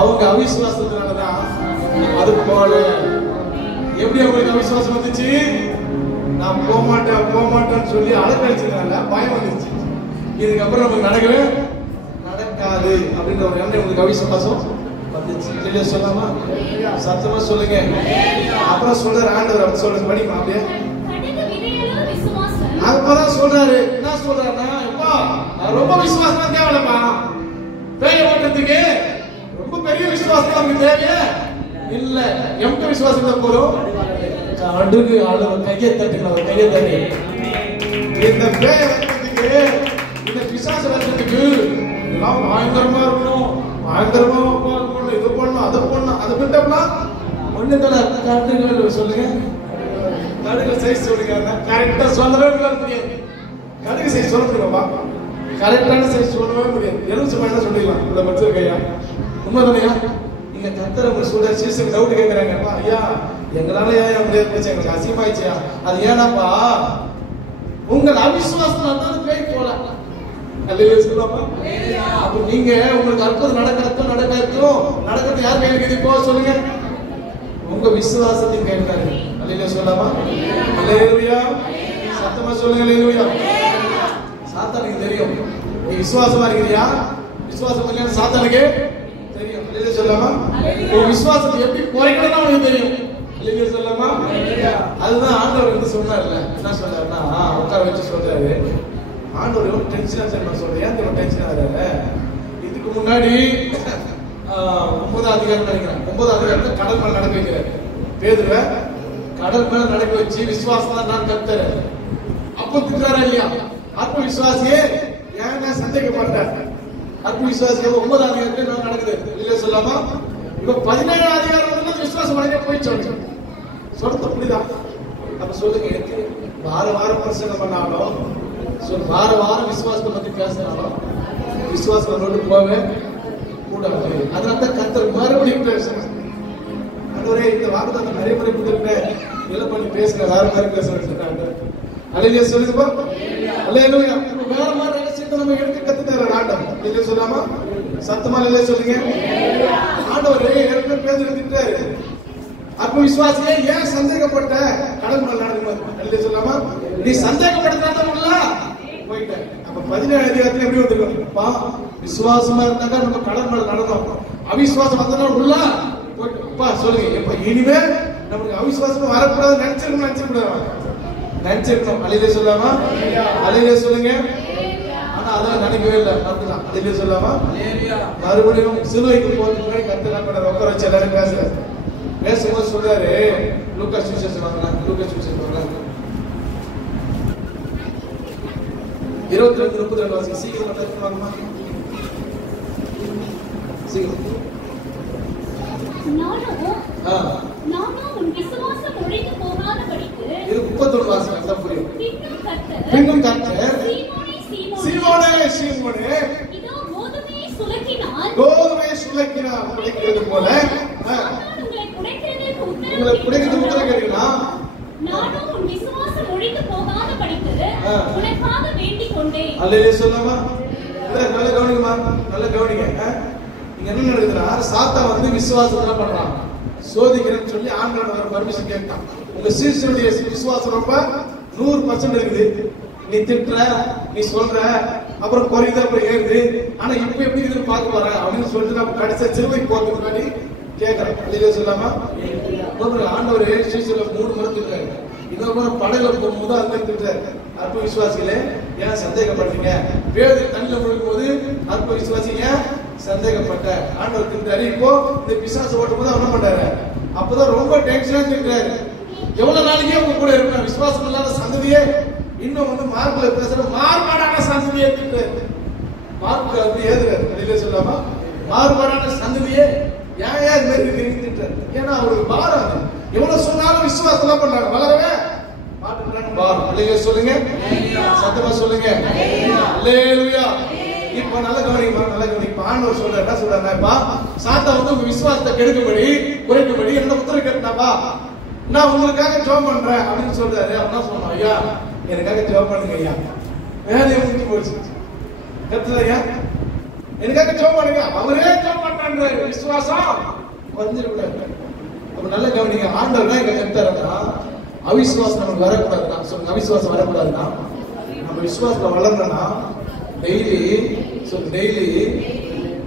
அவங்க அவிசுவாசத்தினாலதான். அது போல எப்படி அவங்களுக்கு அவிசுவாசம் வந்துச்சு? நான் போக மாட்டேன்னு சொல்லி அலக்கடிச்சதுனால பயம் வந்துச்சு. இதுக்கப்புறம் நமக்கு நடக்கவே நடக்காது அப்படின்ற ஒரு எண்ணம் உங்களுக்கு அவிசுவாசம் வந்துச்சு. சொல்லாமா? சத்தமா சொல்லுங்க. அப்புறம் சொல்றாரு ஆண்டவர், அப்படி சொல்லுங்க, படிமா அப்படியே. அப்பதான் சொல்றாரு, என்ன சொல்றாருன்னா, ரொம்ப விசுவாசமா தேவையில்லப்பா, விசுவாசம் நமக்கு தேவையே இல்ல. எம்டி விசுவாசம் தான் போறோம். அடுக்கு அளவு கையை தட்டுங்க, கையை தட்டி. இந்த பேய வரதுக்கு, இந்த பிசாசு வரதுக்கு எல்லாம் பயங்கரமா இருக்கணும், பயங்கரமா இருக்கணும், இது பண்ணணும், அதை பண்ணணும். அதை விட்டோம்னா ஒண்ணுங்கள கடுகுகள் சொல்லுங்க, கடுகு சைஸ் சொல்லுங்க. கரெக்டா சொல்லவே முடியாது. கடுகு சைஸ் சொல்ல முடியுமா? கரெக்டான சைஸ் சொல்லவே முடியாது. எலுமிச்சை பழம் சொல்லிடலாம். இந்த வச்சிருக்கையா உண்மைதானையா? நீங்க கத்தரை சொல்ற சீசன் டவுட் கேட்கறாங்கப்பா. ஐயா எங்களால ஏன் முடியாது போச்சு, எங்களுக்கு அசிங்கமாயிடுச்சியா. அது ஏன்னாப்பா உங்கள் அவிசுவாசம் தான் பேய் போல. சொல்லலாமா? அப்ப நீங்க உங்களுக்கு அற்புதம் நடக்கிறதும் நடக்கிறது யார் கையில் இருக்குது? இப்போ சொல்லுங்க, உங்க விசுவாசத்தின் கையில் தான் இருக்கு. அல்லேலூயா சொல்லலாமா? அல்லேலூயா சத்தமா சொல்லுங்க. அல்லேலூயா. சாத்தானுக்கு தெரியும் நீ விசுவாசமா இருக்கிறியா, விசுவாசம் இல்லையா சாத்தானுக்கு தெரியும். அல்லேலூயா சொல்லலாமா? உன் விசுவாசத்தை எப்படி குறைக்கணும்னு அவனுக்கு தெரியும். அல்லேலூயா சொல்லலாமா? அதுதான் ஆண்டவர் வந்து சொன்னார்ல. என்ன சொன்னார்னா, உட்கார வச்சு சொல்றாரு. ஆண்டவர் எவ்வளவு டென்ஷனா நான் சொல்றேன். ஏன் தெரியும் டென்ஷன் ஆகுறாரு? இதுக்கு முன்னாடி 9ஆம் அதிகாரம் நினைக்கிறேன், 9ஆம் அதிகாரத்தை கடல் மேல நடக்க வைக்கிறார். பேதுருவை கடல் மேல நடக்க வச்சு விசுவாசம் தான் நான் கத்துறேன். அப்போ திட்டாரா இல்லையா? ஆத்ம விசுவாசியே ஏன்னா சந்தேகப்பட்டார். ஆத்ம விசுவாசியே 9ஆம் அதிகாரத்துல நான் நடக்குது இல்லையா சொல்லாமா? இப்ப 17ஆம் அதிகாரம் வந்து விசுவாசம் அடைய போய் சொல்றது அப்படிதான். அப்ப சொல்லுங்க, எனக்கு வாரம் பிரசங்கம் பண்ணாலும் வாரம் விசுவாசத்தை பத்தி பேசினாலும் விசுவாசம் நோட்டு போவே கூடாது. அதனால தான் கர்த்தர் மறுபடியும் பேசணும். அதுவரை இந்த வாக்குத்தத்தம் நிறைய முறை கொடுத்துருப்பேன், இதெல்லாம் பண்ணி பேசுங்க, வேற மாதிரி பேசுறாங்க. அல்லேலூயா சொல்லுங்கப்பா. அல்லேலூயா. வேற மாதிரி ரகசியத்தை நம்ம எடுத்து கத்துட்டாரு ஆண்டவர். அல்லேலூயா சொல்லாமா? சத்தமா அல்லேலூயா சொல்லுங்க. ஆண்டவர் ஏற்கனவே பேதுரு திட்டாரு. ஆத்ம விசுவாசியே ஏன் சந்தேகப்பட்ட கடல் மேல நடக்கும்போது? அல்லேலூயா சொல்லாமா? நீ சந்தேகப்பட்டதால போயிட்ட. அப்ப 17ஆம் அதிகாரத்துல எப்படி வந்துருக்கோம்ப்பா? விசுவாசமா இருந்தாங்க நம்ம கடல் மேல நடந்தோம். அவிசுவாசம் வந்தனால உள்ள போயிட்டோம்ப்பா. சொல்லுங்க, இப்ப இனிமே நமக்கு அவிசுவாசம் வரக்கூடாது நினைச்சிருக்கணும். அல்லேலூயா சொல்லாமா? அல்லேலூயா சொல்லுங்க. ஆனா அதான் நினைக்கவே இல்லை. அதுதான் அல்லேலூயா சொல்லாமா? மறுபடியும் சிலுவைக்கு போறதுக்கு முன்னாடி கர்த்தர் பண்ண உட்கார வச்சு எல்லாரும் பேசும்போது சொல்றாரு, லூக்கா சுவிசேஷம் வாங்கலாம், லூக்கா சுவிசேஷம் வாங்கலாம் 22:32 வாசிங்க. சீக்கிரம் வாங்கம்மா, சீக்கிரம். நானும் உன் விசுவாசம் ஒழிந்து போகாதபடிக்கு. இது 31 வாசிங்க, அதான் புரியும். பின்னும் கர்த்தர் சீமோனே இதோ கோதுமையை சுலக்கினார் உடைக்கிறது போல உங்களை குடைக்கிறது உத்தரவு கேட்கிறா. நானும் உன் விசுவாசம் ஒழிந்து போகாதபடிக்கு உனக்காக வேண்டிக் கொண்டேன். அல்லேலூயா சொல்லாமா? நல்ல கவனிங்கம்மா, நல்ல கவனிங்க. இங்க என்ன நடக்குதுன்னா, சாத்தான் வந்து விசுவாசத்துல பண்றான், சோதிக்கிறேன்னு சொல்லி ஆண்டவரோட பர்மிஷன் கேட்டான். உங்க சீசனுடைய விசுவாசம் ரொம்ப 100% இருக்குது. நீ திட்டுற, நீ சொல்ற, அப்புறம் குறையுது, அப்புறம் ஏறுது. ஆனா இப்ப எப்படி இதுன்னு பார்க்க வர அப்படின்னு சொல்லிட்டு நம்ம கடைசியா சிறுவைக்கு போறதுக்கு முன்னாடி கேட்கறேன். அல்லேலூயா சொல்லாமா? ஆண்டவர் சீசன்ல 3 முறை திட்டுறாரு. இன்னொரு படகுல போகும்போது அந்த திட்டுறாரு. அற்ப விசுவாசிகளே ஏன் சந்தேகப்படுறீங்க? பேரு தண்ணில முழுகும் போது அற்ப விசுவாசி ஏன் சந்தேகப்பட்ட? ஆண்டவர் திட்டுறாரு. இப்போ இந்த பிசாசு ஓட்டும் போது என்ன பண்றாரு? அப்பதான் ரொம்ப டென்ஷனா திட்டுறாரு. எவ்வளவு நாளைக்கே உங்க கூட இருக்க விசுவாசம் இல்லாத சந்ததியே, இன்னும் வந்து மார்க்ல பேசுற மாறுபாடான சந்ததியே திட்டுறாரு. மார்க் அப்படி ஏதுறாரு. அல்லேலூயா சொல்லாமா? மாறுபாடான சந்ததியே ஏன் இது மாதிரி திட்டுறாரு? ஏன்னா அவருக்கு பாரம். எவ்வளவு சொன்னாலும் விசுவாசம் பண்றாங்க, வளரவே மாட்டுறாங்க. பாரம். அல்லேலூயா சொல்லுங்க, சத்தமா சொல்லுங்க. அல்லேலூயா. இப்ப நல்ல கவனிப்பா, நல்ல கவனிப்பா. ஆண்டவர் சொல்றாரு, என்ன சொல்றாருப்பா? சாத்தான் வந்து உங்க விசுவாசத்தை கெடுக்கும்படி குறைக்கும்படி என்ன உத்தரவு கேட்டாப்பா, நான் உங்களுக்காக ஜெபம் பண்றேன் அப்படின்னு சொல்றாரு. அப்படின்னா சொன்னோம், ஐயா எனக்காக ஜெபம் பண்ணுங்க ஐயா, வேலையை முடிஞ்சு போச்சு. கத்துலையா எனக்காக ஜெபம் பண்ணுங்க. அவரே ஜெபம் பண்றாரு. விசுவாசம் வந்துடக்கூடாது. அப்ப நல்ல கவனிங்க. ஆண்டவர் எங்க கத்தாருன்னா, அவிசுவாசம் நமக்கு வரக்கூடாதுன்னா சொல்லுங்க, அவிசுவாசம் வரக்கூடாதுன்னா நம்ம விசுவாசத்தை வளரணும்னா டெய்லி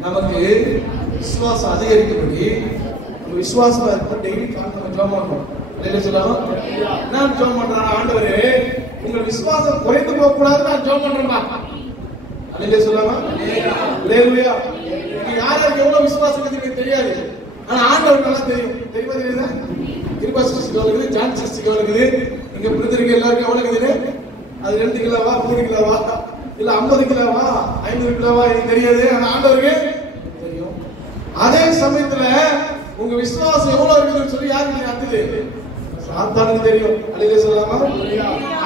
நமக்கு விசுவாசம் அதிகரிக்கும்படி நம்ம விசுவாசமா இருக்கும். டெய்லி நம்ம ஜெபம் பண்ணணும். இல்லையா சொல்லாம? நான் ஜெபம் பண்றேன், ஆண்டவரே உங்கள் விசுவாசம் குறைந்து போக கூடாது, நான் ஜெபம் பண்றேன்பா. அல்லேலூயா சொல்லாம? அல்லேலூயா. யாருக்கு எவ்வளவு விசுவாசம் தெரியாது. ஆண்டவர் நல்லா தெரியும். தெரியுமா தெரியுதா? கிருபா சிஸ்டருக்கு எவ்வளவு இருக்குது, ஜான் சிஸ்டருக்கு எவ்வளவு இருக்குது, இங்க பிரதருக்கு எல்லாருக்கும் எவ்வளவு இருக்குது? அது 2 கிலோவா 3 கிலோவா இல்ல 50 கிலோவா 500 கிலோவா எனக்கு தெரியாது. ஆனா ஆண்டவருக்கு தெரியும். அதே சமயத்துல உங்க விசுவாசம் எவ்வளவு இருக்குதுன்னு சொல்லி யாருக்கு தெரியாது? சாத்தானுக்கு தெரியும். அல்லேலூயா சொல்லாமா?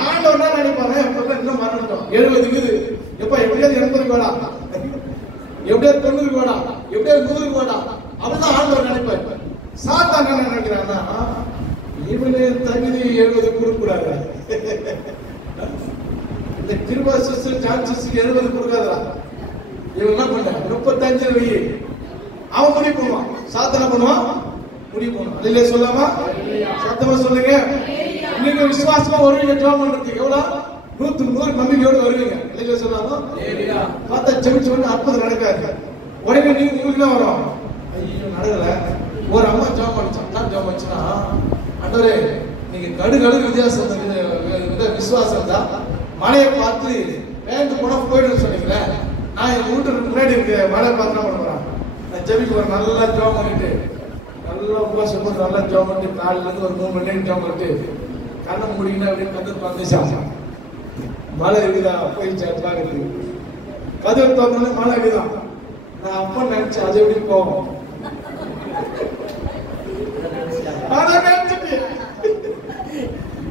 ஆண்டவர் என்ன நினைப்பாரு? அப்பதான் இன்னும் மறந்துட்டோம். 70 இருக்குது. எப்ப எப்படியாவது 80 வேடா, எப்படியாவது 90 வேடா, எப்படியாவது 100 வேடா, அப்படிதான் ஆண்டவர் நினைப்பாரு. சாத்தான் என்ன நினைக்கிறான்னா, இவனே தகுதி 70 கொடுக்கூடாது. இந்த கிருபா சிஸ்டர் ஜான் சிஸ்டருக்கு 70 கொடுக்காதா? இவன் என்ன பண்ண 35 வை அவன் முடிவு பண்ணுவான். சாத்தனை பண்ணுவான், முடிவு பண்ணுவான். அல்லேலூயா சொல்லாமா? சத்தமா சொல்லுங்க. நீங்க விசுவாசமா வருவீங்க. ஜெபம் பண்றதுக்கு எவ்வளவு 100 நம்பிக்கையோடு வருவீங்க. அல்லேலூயா சொல்லாமா? பார்த்தா ஜெபிச்ச உடனே அற்புதம் நடக்காது. உடனே நீங்க உங்களுக்கு தான் வரும், ஐயோ நடக்கல. ஒரு அம்மா ஜெபம் பண்ணிச்சான். என்ன ஜெபம் பண்ணிச்சுன்னா, ஆண்டவரே நீங்க கடுகு வித்தியாசம் விசுவாசம் தான் மழையை பார்த்து பேங்க் போனா போயிட்டு சொன்னீங்களே, நான் என் வீட்டுக்கு முன்னாடி இருக்க மழையை பார்த்து என்ன பண்ண போறேன்? நான் ஜெபிக்கு ஒரு நல்லா ஜெபம் பண்ணிட்டு நல்லா உபவாசம் போட்டு நல்லா ஜெபம் பண்ணிட்டு காலையில இருந்து ஒரு 3 மணி நேரம் ஜெபம் பண்ணிட்டு கண்ணை முடிக்கணும் அப்படின்னு கந்து வந்துச்சாங்க. மழை இருக்குதா போயிடுச்சு பார்க்கறது. கதவு தோணுன்னு மழை இருக்குதான். நான் அப்பா நினைச்சேன் அது எப்படி போகும்.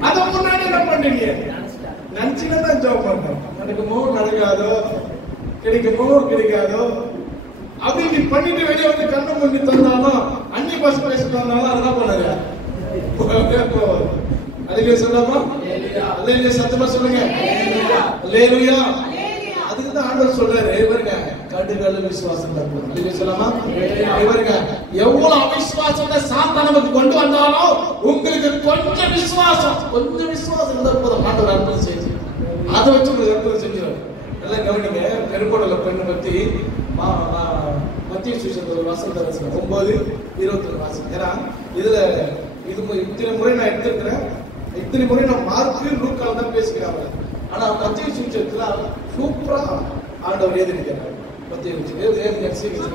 அத முன்னாடி என்ன பண்றீங்க? நினைச்சுதான் ஜாப் பண்றோம். நடக்குமோ நடக்காதோ, கிடைக்குமோ கிடைக்காதோ அப்படி நீ பண்ணிட்டு வெளியே வந்து கண்ணை பண்ணி தந்தாலும் அன்னி பாச பேசிட்டு வந்தாலும் அதெல்லாம் பண்ணாரு. அதுக்கு சொல்லாமா? அல்லேலூயா சத்தமா சொல்லுங்க. அல்லேலூயா. அதுக்குதான் ஆண்டவர் சொல்றாரு, இவருங்க கடுகளவு விசுவாசம் தரணும். அல்லேலூயா சொல்லாமா? இவருங்க எவ்வளவு அவிசுவாசத்தை சாத்தான் நமக்கு கொண்டு வந்தாலும் உங்களுக்கு கொஞ்சம் விசுவாசம் இருந்தா போதும். ஆண்டவர் அற்புதம் செஞ்சு அதை வச்சு உங்களுக்கு அற்புதம் செஞ்சிடும். எல்லாம் கவனிங்க. பெருங்கோடல பெண்ணை பத்தி மத்திய சுவிசேஷத்துல ஒரு வசனத்தை 9:21 வாசிங்க. ஏன்னா இதுல இத்தனை முறை நான் எடுத்திருக்கிறேன், இத்தனை முறை நான் மார்க்கு லூக்கால தான் பேசுகிறேன். ஆனா மத்திய சுவிசேஷத்துல சூப்பரா ஆண்டவர் எழுதியிருக்கிறார். மத்திய சுவிசேஷம்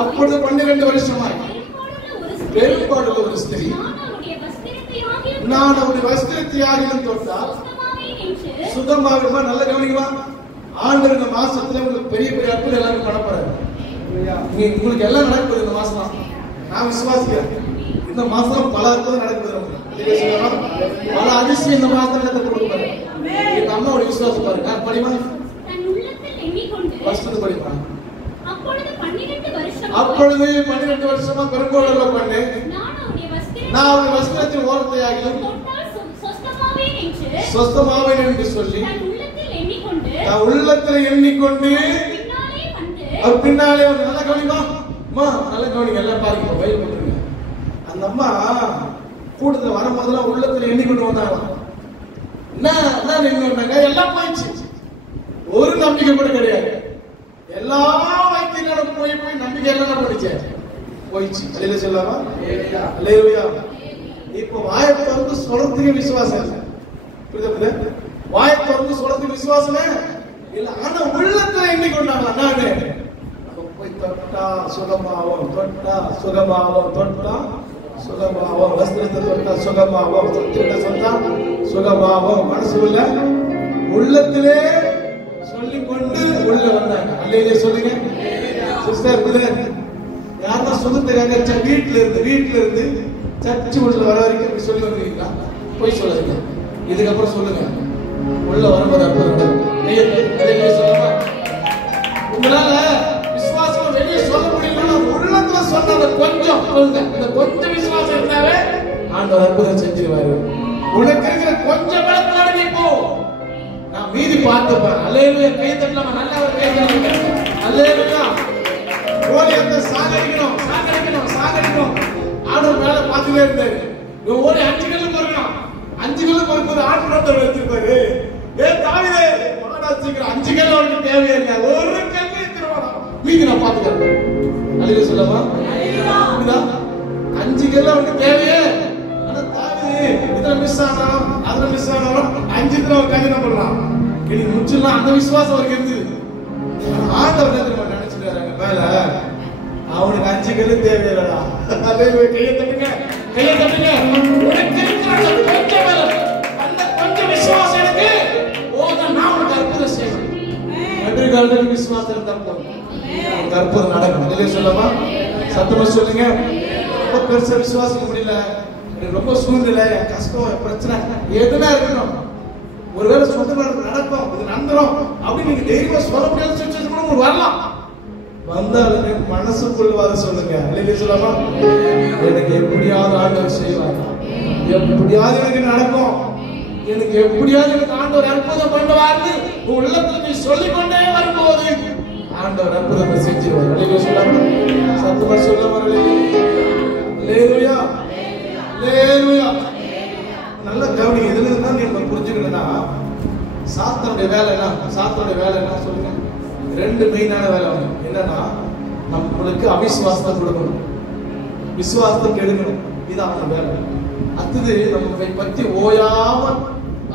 அப்பொழுது 12 வருஷமாய் பெரும்பாடுள்ள ஒரு ஸ்திரீ நான் அவருடைய வஸ்திரத்தையாகிலும் தொட்டால் சுகமாகுமா. நல்ல கவனிக்குமா? ஆண்டவர் இந்த மாசத்துல உங்களுக்கு பெரிய பெரிய அற்புதம் எல்லாரும் பண்ணப்படுறாரு. உங்களுக்கு எல்லாம் நடக்குது இந்த மாசம் தான். நான் விசுவாசிக்கிறேன் இந்த மாசம் பல அற்புதம் நடக்குது. பல அதிசயம் இந்த மாசத்துல கொடுப்பாரு. இந்த அம்மாவோட விசுவாசம் பாருங்க. படிமா படிமா. அப்பொழுது 12 வருஷமா பெருங்கோடல பண்ணு நான் அவருடைய வஸ்திரத்தின் ஓரத்தையாகிலும் சொஸ்தமாவேன் என்று சொல்லி நான் உள்ளத்தில் எண்ணிக்கொண்டு அவர் பின்னாலே வந்து நல்ல கவனிமா நல்ல கவனிங்க. எல்லாம் பாருங்க வயல் பண்ணுங்க. அந்த அம்மா கூட்டத்தில் வரும்போதெல்லாம் உள்ளத்தில் எண்ணிக்கொண்டு வந்தாங்க. என்ன எண்ணாங்க? எல்லாம் போயிடுச்சு. ஒரு நம்பிக்கை கூட கிடையாது. எல்லா வைத்தியர்களும் போய் நம்பிக்கை எல்லாம் போயிடுச்சு. அல்லேலூயா சொல்லாமா? அல்லேலூயா. இப்போ வாயை திறந்து சொல்றதுக்கு விசுவாசம் இல்லை. புரியுதா? வாயை திறந்து சொல்றதுக்கு விசுவாசமே இல்ல. ஆனா உள்ளத்துல எண்ணிக்கொண்டாங்க. நானே போய் தொட்டா சுகமாவோம், தொட்டா சுகமாவோம், தொட்டா சுகமாவோம், வஸ்திரத்தை தொட்டா சுகமாவோம், சொத்திட்ட சொன்னா சுகமாவோம். மனசுல உள்ளத்திலே சொல்லிக்கொண்டு உள்ள வந்தாங்க. அல்லேலூயா சொல்லுங்க சிஸ்டர். பிரதர் யாரா சுகத்துக்காக வீட்டுல இருந்து சர்ச்சு உள்ள வர வரைக்கும் சொல்லி வந்துருக்கீங்களா? போய் சொல்லுங்க. இதுக்கப்புறம் சொல்லுங்க. உள்ள வரும்போது அற்புதம். உங்களால விசுவாசமா வெளியே சொல்ல முடியல. உள்ளத்துல சொன்ன கொஞ்சம் இந்த கொஞ்சம் விசுவாசம் இருந்தாவே ஆண்டவர் அற்புதம் செஞ்சிருவாரு. உனக்கு இருக்கிற கொஞ்சம் பலத்துல நீ போ, நான் மீதி பார்த்துப்பேன். அல்லேலூயா. கை தட்டலாமா? நல்லா ஒரு கை தட்டலாம். அல்லேலூயா. ஓடி அந்த சாகடிக்கணும். ஆண்டவர் மேல பார்த்துட்டே இருந்தாரு. ஓடி 5 கல்லு பொறுக்கணும். 5 கல்லு பொறுப்பது ஆண்டவர் வச்சிருப்பாரு. தாவீதே வாடா சீக்கிரம் 5 கல்லு அவனுக்கு தேவையே இல்லை. ஒரு கல்லு எடுத்துருவானா, மீதி நான் பார்த்துக்கிறேன். அல்லேலூயா சொல்லமா? அல்லேலூயா. 5 கல்லு அவனுக்கு தேவையே. ஆனா தாவீதே இதுல மிஸ் ஆனாலும் அதுல மிஸ் ஆனாலும் 5 தடவை கல்யாணம் என்ன பண்ணலாம்? இனி முடிச்சிடலாம். அந்த விசுவாசம் அவருக்கு இருந்தது. ஆண்டவர் நினைச்சிருக்காரு மேல அவனுக்கு 5 எதுவும் தேவையில்லடா. கையை தட்டுங்க, கையை தட்டுங்க. உனக்கு இருக்கிற அந்த கொஞ்சம் பலம், அந்த கொஞ்சம் விசுவாசம் எனக்கு போதும், நான் உனக்கு அற்புதம் செய்வேன். நன்றி காலத்தில் விசுவாசம் இருந்தால் போதும், உனக்கு அற்புதம் நடக்கும். இல்லையே சொல்லமா? சத்தமா சொல்லுங்க. ரொம்ப பெருசா விசுவாசிக்க முடியல, எனக்கு ரொம்ப சூழ்நிலை, என் கஷ்டம், என் பிரச்சனை எதுனா இருக்கணும், ஒருவேளை சொந்தமா நடக்கும், இது நடந்துரும் அப்படின்னு நீங்க தைரியமா சொல்ல முடியாத சுச்சுவேஷன் கூட உங்களுக்கு வரலாம். வந்தாலுமே மனசுக்குள்ள வர சொல்லுங்க. இல்லையே சொல்லமா? எனக்கு எப்படியாவது ஆண்டவர் செய்வார், எப்படியாவது எனக்கு நடக்கும், எனக்கு எப்படியாவது எனக்கு ஆண்டவர் அற்புதம் பண்ணுவார்னு உள்ளத்துல நீ சொல்லிக்கொண்டே வரும்போது ஆண்டவர் அற்புதத்தை செஞ்சிருவார். இல்லையே சொல்லாம சத்தமா சொல்ல வரல. அல்லேலூயா, அல்லேலூயா. நல்ல கவனி. எதுல இருந்தா நீங்க புரிஞ்சுக்கணும்னா, சாத்தானுடைய வேலை என்ன? சாத்தானுடைய வேலை என்ன சொல்லுங்க? ரெண்டு மெயினான வேலை என்னன்னா, நம்மளுக்கு அவிசுவாசத்தை கொடுக்கணும், விசுவாசத்தை கெடுக்கணும். இது அவனோட வேலை. அடுத்தது நம்மை பத்தி ஓயாம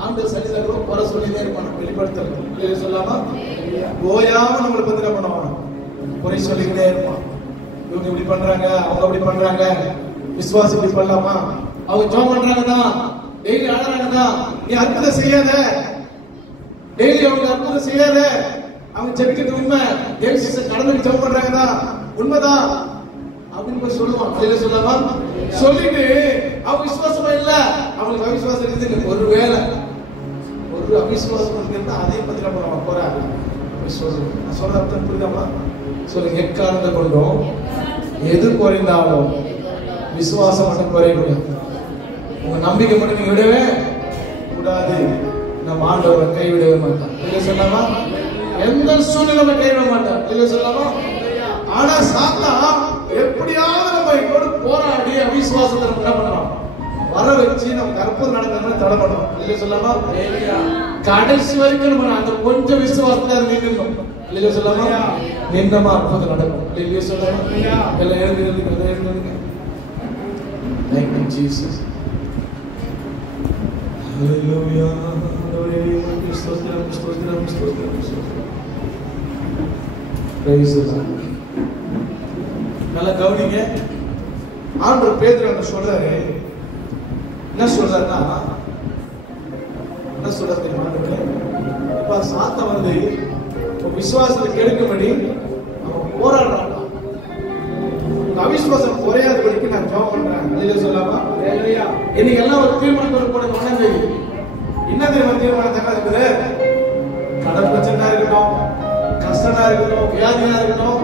ஆண்டு சனிதர்களும் குறை சொல்லிதான் இருப்பான், வெளிப்படுத்தல சொல்லாம ஓயாம நம்மளை பத்தி என்ன பண்ணுவான், குறை சொல்லிக்கிட்டே இருப்பான். இவங்க இப்படி பண்றாங்க, அவங்க அப்படி பண்றாங்க, விசுவாசம் இப்படி பண்ணலாமா, அவங்க ஜோம் பண்றாங்கதான், டெய்லி ஆடுறாங்கதான், நீ அற்புதம் செய்யாத, டெய்லி அவங்க அற்புதம் செய்யாத, அவங்க ஜெபிக்கிறது உண்மை, தேவ கடமைக்கு ஜெபம் பண்றாங்கதான், உண்மைதான் அப்படின்னு சொல்லுவான். அதுல சொல்லாமா சொல்லிட்டு அவங்க விசுவாசமா இல்ல, அவங்களுக்கு அவிசுவாசம் இருக்குது. ஒருவேளை ஒரு அவிசுவாசம் இருக்குன்னா அதே பத்தி நம்ம போறாரு சொல்ல அர்த்தம் புரியுதாமா? சொல்லுங்க. எக்காரணத்தை கொண்டும் எது குறைந்தாலும் விசுவாசம் மட்டும் குறையக்கூடாது. உங்க நம்பிக்கை மட்டும் நீங்க விடவே கூடாது. நம்ம ஆண்டவரை கைவிடவே மாட்டோம். இல்ல சொல்லாமா? எந்த சூழ்நிலை கைவிட மாட்டோம். இல்ல சொல்லாமா? ஆனா சாத்தா எப்படியாவது நம்ம கூட போராடி அவிசுவாசத்தை நம்ம என்ன பண்றோம், வர வச்சு நமக்கு அற்புதம் நடக்கணும்னு தடை பண்ணுவோம். இல்ல சொல்லாமா? கடைசி வரைக்கும் நம்ம அந்த கொஞ்சம் விசுவாசத்துல நின்னும். இல்ல சொல்லாமா? நின்னமா அற்புதம் நடக்கும். இல்ல சொல்லாமா? எல்லாம் எழுதுங்க. Thank you Jesus. Hallelujah. Praise the Lord. நல்லா கவனிங்க. ஆண்டவர் பேதுரு என்ன சொல்றாரு, என்ன சொல்றாருன்னா, என்ன சொல்றாரு இப்ப சாத்தான் வந்து விசுவாசத்தை கெடுக்கும்படி அவன் போராடுறான். அவிசுவாசம் குறையாதபடிக்கு நான் ஜெபம் பண்றேன். அதுல சொல்லாமா? இன்னைக்கு எல்லாம் ஒரு தீர்மானம் போட மனது என்ன தெரியுமா? தீர்மானம் இருக்குது. கடன் பிரச்சனை இருக்கட்டும், கஷ்டமா இருக்கட்டும், வியாதியா இருக்கட்டும்,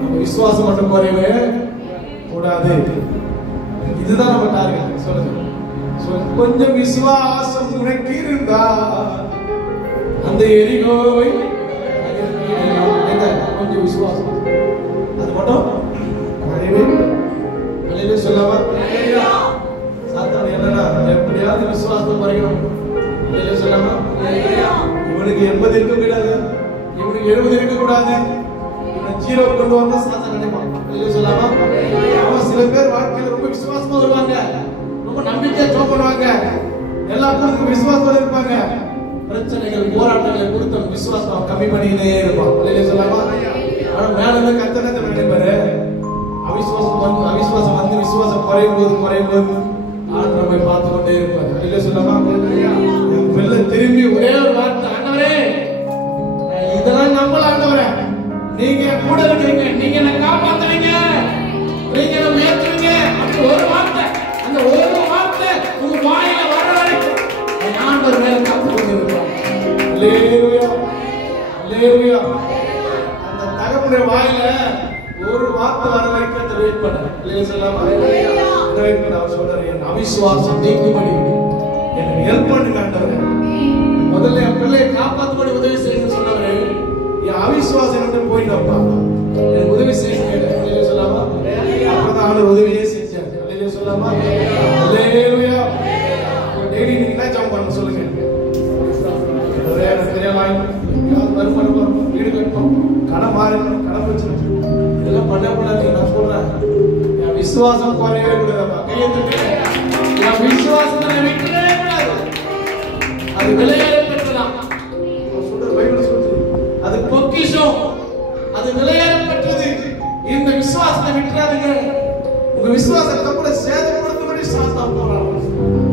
நம்ம விசுவாசம் மட்டும் குறையவே கூடாது. இதுதான் நம்ம டார்கெட். சொல்லுங்க. கொஞ்சம் விசுவாசம் உனக்கு இருந்தா அந்த எரிகோவை கொஞ்சம் விசுவாசம் அது மட்டும் வெளியில சொல்லாம சாத்தான் என்னன்னா எப்படியாவது விசுவாசத்தை குறைக்கணும். வெளியில சொல்லாம இவனுக்கு 80 இருக்க கூடாது, இவனுக்கு 70 இருக்க கூடாது, இவனை 0 கொண்டு வரணும் சாத்தான் நினைப்பான். வெளியில சொல்லாம அவன் சில பேர் வாழ்க்கையில ரொம்ப விசுவாசமா வருவாங்க, ரொம்ப நம்பிக்கையா ஜெபம் பண்ணுவாங்க, எல்லா பேருக்கும் விசுவாசத்தோட இருப்பாங்க. பிரச்சனைகள் போராட்டங்களை கொடுத்த விசுவாசம் கம்மி பண்ணிக்கிட்டே இருப்பான். வெளியில சொல்லாம ஆனா மேல இருந்து கர்த்தனை நினைப்பாரு, அவிசுவாசம் வந்து விசுவாசம் குறையும் போது ஆண்டவரை போய் பார்த்து கொண்டே இருப்பார். இல்ல சொல்லாமா? என் பிள்ளை திரும்பி ஒரே ஒரு வார்த்தை, ஆண்டவரே இதெல்லாம் நம்மள ஆண்டவரே, நீங்க கூட இருக்கிறீங்க, நீங்க என்ன காப்பாத்துவீங்க, நீங்க என்ன உயர்த்துவீங்க, அப்படி ஒரு வார்த்தை, அந்த ஒரு வார்த்தை உங்க வாயில வர வரைக்கும் ஆண்டவர் மேல காத்து கொண்டு இருப்பார். அல்லேலூயா, அல்லேலூயா. அந்த தகப்பனுடைய வாயில ஒரு வார்த்தை வர வரைக்கும் வெயிட் பண்ண. இல்லையா சொல்லாமா? வெயிட் பண்ண. அவர் சொல்றாரு, என் அவிசுவாசம் நீக்கும்படி எனக்கு ஹெல்ப் பண்ணுங்க ஆண்டவரே. முதல்ல என் பிள்ளையை காப்பாத்தும்படி உதவி செய்யுங்க சொன்னவரே, என் அவிசுவாசம் வந்து போயிட்டப்பா, எனக்கு உதவி செய்யுங்க. இல்லையா சொல்லாமா? அப்பதான் ஆண்டவர் உதவியே செஞ்சார். இல்லையா சொல்லாமா? அல்லேலூயா. டெய்லி நீங்க என்ன ஜெபம் பண்ண சொல்லுங்க. வீடு கட்டணும், கடன் மாறணும், கடன் பிரச்சனை இதெல்லாம் பண்ணக்கூடாது. நான் சொல்றேன், என் விசுவாசம் குறையவே கூடாது. கையை தட்டி என் விசுவாசத்தை விட்டுவே கூடாது. அது விலையேறப்பட்டதான். சொல்ற பைபிள் சொல்றது அது பொக்கிஷம், அது விலையேறப்பட்டது. இந்த விசுவாசத்தை விட்டுறாதீங்க. உங்க விசுவாசத்தை கூட சேதப்படுத்தும்படி சாத்தான் போறான்.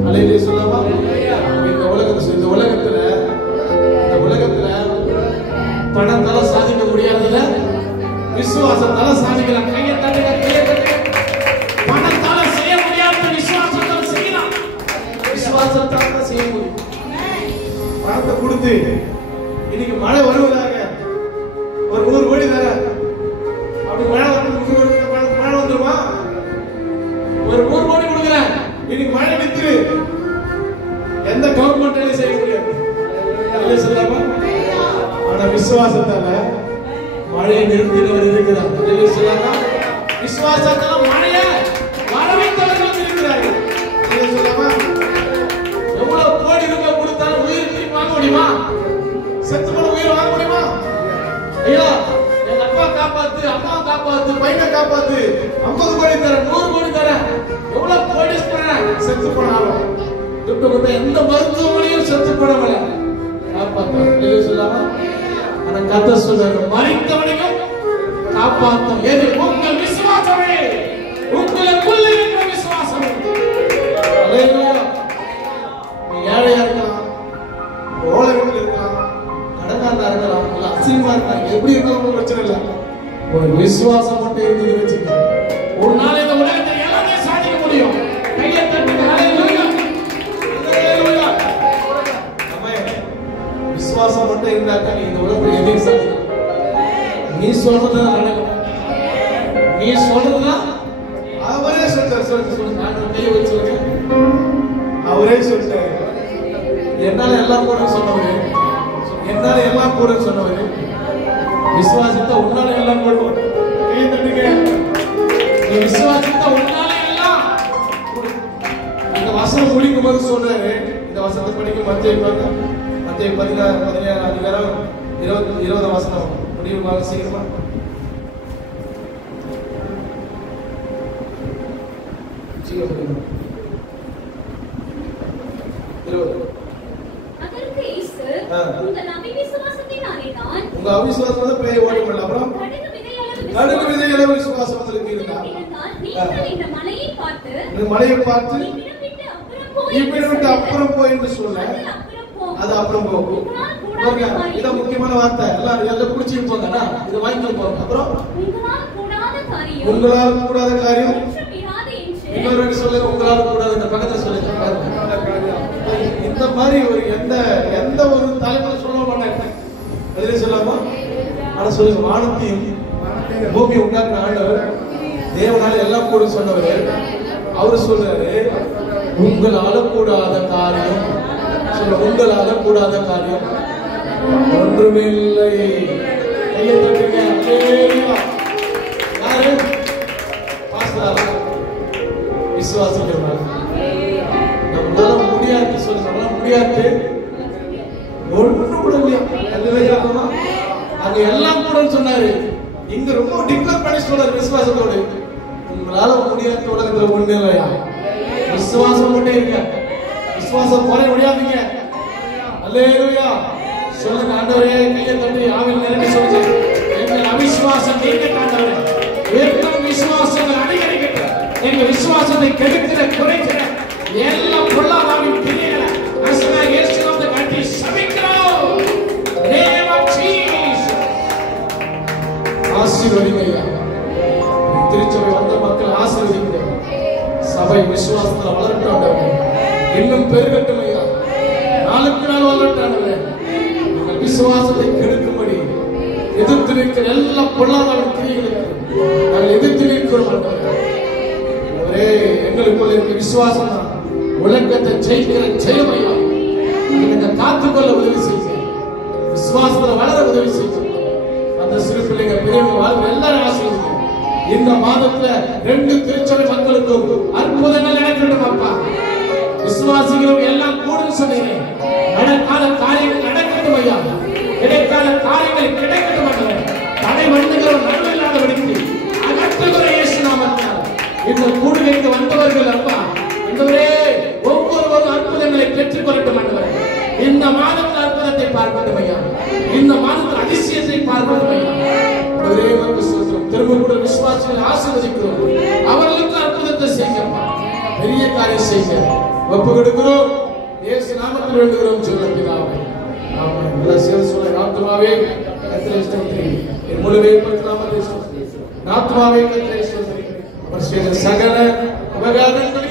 அல்லேலூயா சொல்லலாமா? இந்த உலகத்துல பணத்தால சாதிக்க முடியாதுல, விசுவாசத்தால சாதிக்கலாம். கையை தட்டுங்க, கையை தட்டுங்க. பணத்தால செய்ய முடியாத விசுவாசத்தால செய்யலாம். விசுவாசத்தால செய்ய முடியும். பணத்தை கொடுத்து இன்னைக்கு மழை வருவதாக ஒரு 100 கோடி தர, அப்படி மழை வந்துருமா? ஒரு 100 கோடி கொடுக்குறேன், இன்னைக்கு மழை நிறுத்து. எந்த கவர்மெண்ட் செய்ய முடியாது. சொல்லலாமா? ஆனா விசுவாசத்தால மழையை நிறுத்தினவர் இருக்கிறார். சொல்லலாமா? விசுவாசத்தால மழையை வர வைத்தவர்கள் இருக்கிறார்கள். சொல்லலாமா? எவ்வளவு கோடி ரூபாய் கொடுத்தாலும் உயிர் திருப்பி வாங்க முடியுமா? செத்து போன உயிர் வாங்க முடியுமா? ஐயா, எங்க அப்பா காப்பாத்து, அம்மா காப்பாத்து, பையனை காப்பாத்து, 50 கோடி தர, 100 கோடி தர, எவ்வளவு கோடி செத்து போனாலும் துட்டு கொடுத்த எந்த மருத்துவமனையும் செத்து போனவள காப்பாற்ற சொல்லாமா? ஆனா கர்த்தர் சொல்றாரு, மரித்தவனையும் காப்பாற்றும். எது? உங்கள் விசுவாசமே, உங்களுக்குள்ள இருக்கிற விசுவாசமே. அல்லேலூயா. நீ ஏழையா இருக்கலாம், ஓலை வீட்டில் இருக்கலாம், கடன்காரனா இருக்கலாம், இல்ல அசிங்கமா இருக்கலாம், எப்படி இருக்கலாம் பிரச்சனை இல்லை. ஒரு விசுவாசம் மட்டும் இருந்து வச்சுக்க, ஒரு நாள் இந்த உலகத்தை எல்லாத்தையும் சாதிக்க முடியும். கையை தட்டுங்க. அல்லேலூயா. அல்லேலூயா. விசுவாசம் மட்டும் இருந்தாக்க நீ இந்த உலகத்தில் எதையும் சாதிக்கலாம். நீ சொல்றதுதான் நடக்கும். நீ சொல்றதுதான் அவரே சொல்றாரு. நான் கையை வச்சு சொல்றேன், அவரே சொல்றாரு. என்னால எல்லாம் கூட சொன்னவரு, என்னால எல்லாம் கூட சொன்னவரு. விசுவாசத்தை உன்னால எல்லாம் கூட. கையை தட்டுங்க. நீ விசுவாசத்தை உன்னால எல்லாம். இந்த வசனம் முடிக்கும் போது சொல்றாரு, இந்த வசனத்தை படிக்கும் மத்திய 16 அதிகாரம் 20 வசனம் முடிவுமாக சீக்கிரமா. அதற்கு இயேசு, உங்கள் அவிசுவாசத்தினாலே தான் உங்க அவிசுவாசத்தை பேய் ஓடிவிடல. அப்புறம் கடுகு விதையளவு விசுவாசம் உங்களுக்கு இருந்தா நீங்கள் இந்த மலையை பார்த்து, இந்த மலையை பார்த்து இவ்விடம் விட்டு அப்புறம் போய் என்று சொல்ல, அது அப்புறம் போகும். இதான் முக்கியமான வார்த்தை. எல்லாம் குடிச்சு போங்க, இதை வாங்கிட்டு போங்க. அப்புறம் உங்களால் கூடாத காரியம் இன்னொரு சொல்லுங்க, உங்களால் கூடாத. இந்த பக்கத்தை சொல்லுங்க. இந்த மாதிரி ஒரு எந்த ஒரு தலைவர் சொல்ல மாட்டாங்க. அதிலே சொல்லாமா? ஆனா சொல்லுங்க, வானத்தையும் பூமி உண்டாக்குன ஆண்டவர், தேவனால எல்லாம் கூட சொன்னவர். அவரு சொல்றாரு, உங்களால கூடாத காரியம், சொல்ல உங்களால கூடாத காரியம் ஒன்றுமே இல்லை. கையை தட்டுங்க. யாரு? பாஸ்டரா? விசுவாசிக்கிறவங்க. நம்மளால முடியாது சொல்ல, நம்மளால முடியாது ஒன்று கூட இல்லையா? அங்க எல்லாம் கூட சொன்னாரு. இங்க ரொம்ப டிக்ளேர் பண்ணி சொல்றாரு விசுவாசத்தோடு. உங்களால முடியாத உலகத்துல ஒண்ணு இல்லையா? விசுவாசம் மட்டும் இருக்க. விசுவாசம் குறைய முடியாதீங்க. அல்லேலூயா. சொல்லுங்க, ஆண்டவரே, கையை தட்டி ஆவியில் நிரம்பி சொல்லுங்க, எங்கள் அவிசுவாசம் நீங்க ஆண்டவரே, எங்கள் விசுவாசத்தை அதிகரிக்கட்ட, எங்க விசுவாசத்தை கெடுக்கிற குறைக்கிற எல்லா பொல்லாதாவின் கிரியைகளை அரசனாக இயேசு வந்து கட்டி சபிக்கிறோம். Name of Jesus. ஆசீர்வதிங்க ஐயா. திருச்சபை வந்த மக்கள் ஆசீர்வதிங்க. சபை விசுவாசத்துல வளரட்டும், இன்னும் பெருகட்டும் ஐயா. நாளுக்கு நாள் வளரட்டும். உங்கள் விசுவாசத்தை கெடுக்கும்படி எதிர்த்து நிற்கிற எல்லா பொல்லாதான கிரியைகளுக்கு நாங்கள் எதிர்த்து நிற்கிறோம். ஒரே எங்களுக்குள்ள இருக்க விசுவாசம் தான் உலகத்தை ஜெயிக்கிற ஜெயம் ஐயா. இந்த காத்துக்கொள்ள உதவி செய்யுங்க. விசுவாசத்துல வளர உதவி செய்யுங்க. அந்த சிறு பிள்ளைங்க பெரியவங்க வாழ்க்கை எல்லாரும் ஆசீர்வதிங்க. இந்த மாதத்துல 2 திருச்சபை மக்களுக்கும் அற்புதங்கள் நடக்கட்டும் அப்பா. விசுவாசிகளும் எல்லாம் கூடும் சொன்னீங்க. நடக்காத காரியங்கள் நடக்கட்டும் ஐயா. கிடைக்காத காரியங்கள் கிடைக்கட்டும் ஐயா. தடை மண்ணுகள் நன்மை இல்லாதபடிக்கு அகற்றுகிற இயேசு நாமத்தால் இந்த கூடுகைக்கு வந்தவர்கள் அப்பா, ஆண்டவரே, ஒவ்வொருவரும் அற்புதங்களை பெற்றுக் கொள்ளட்டும் ஆண்டவரே. இந்த மாதத்தில் அற்புதத்தை பார்க்கட்டும் ஐயா. இந்த மாதத்தில் அதிசயத்தை பார்க்கட்டும் ஐயா. ஒரே ஒரு விசுவாசம் திரும்ப கூட விசுவாசம் விசுவாசிகளை ஆசீர்வதிக்கிறோம். அவர்களுக்கு அற்புதத்தை செய்யுங்கப்பா. பெரிய காரியம் செய்யுங்க. ஒப்பு கொடுக்கிறோம். இயேசு நாமத்தில் வேண்டுகிறோம் சொல்ல பிதாவே. ஆமென். எல்லா சேர்ந்து சொல்லுங்க. ஆத்துமாவே கர்த்தரை ஸ்தோத்திரி. என் முழு நாமத்தை ஸ்தோத்திரி. ஆத்துமாவே கர்த்தரை ஸ்தோத்திரி. அவர் செய்த சகல உபகாரங்களை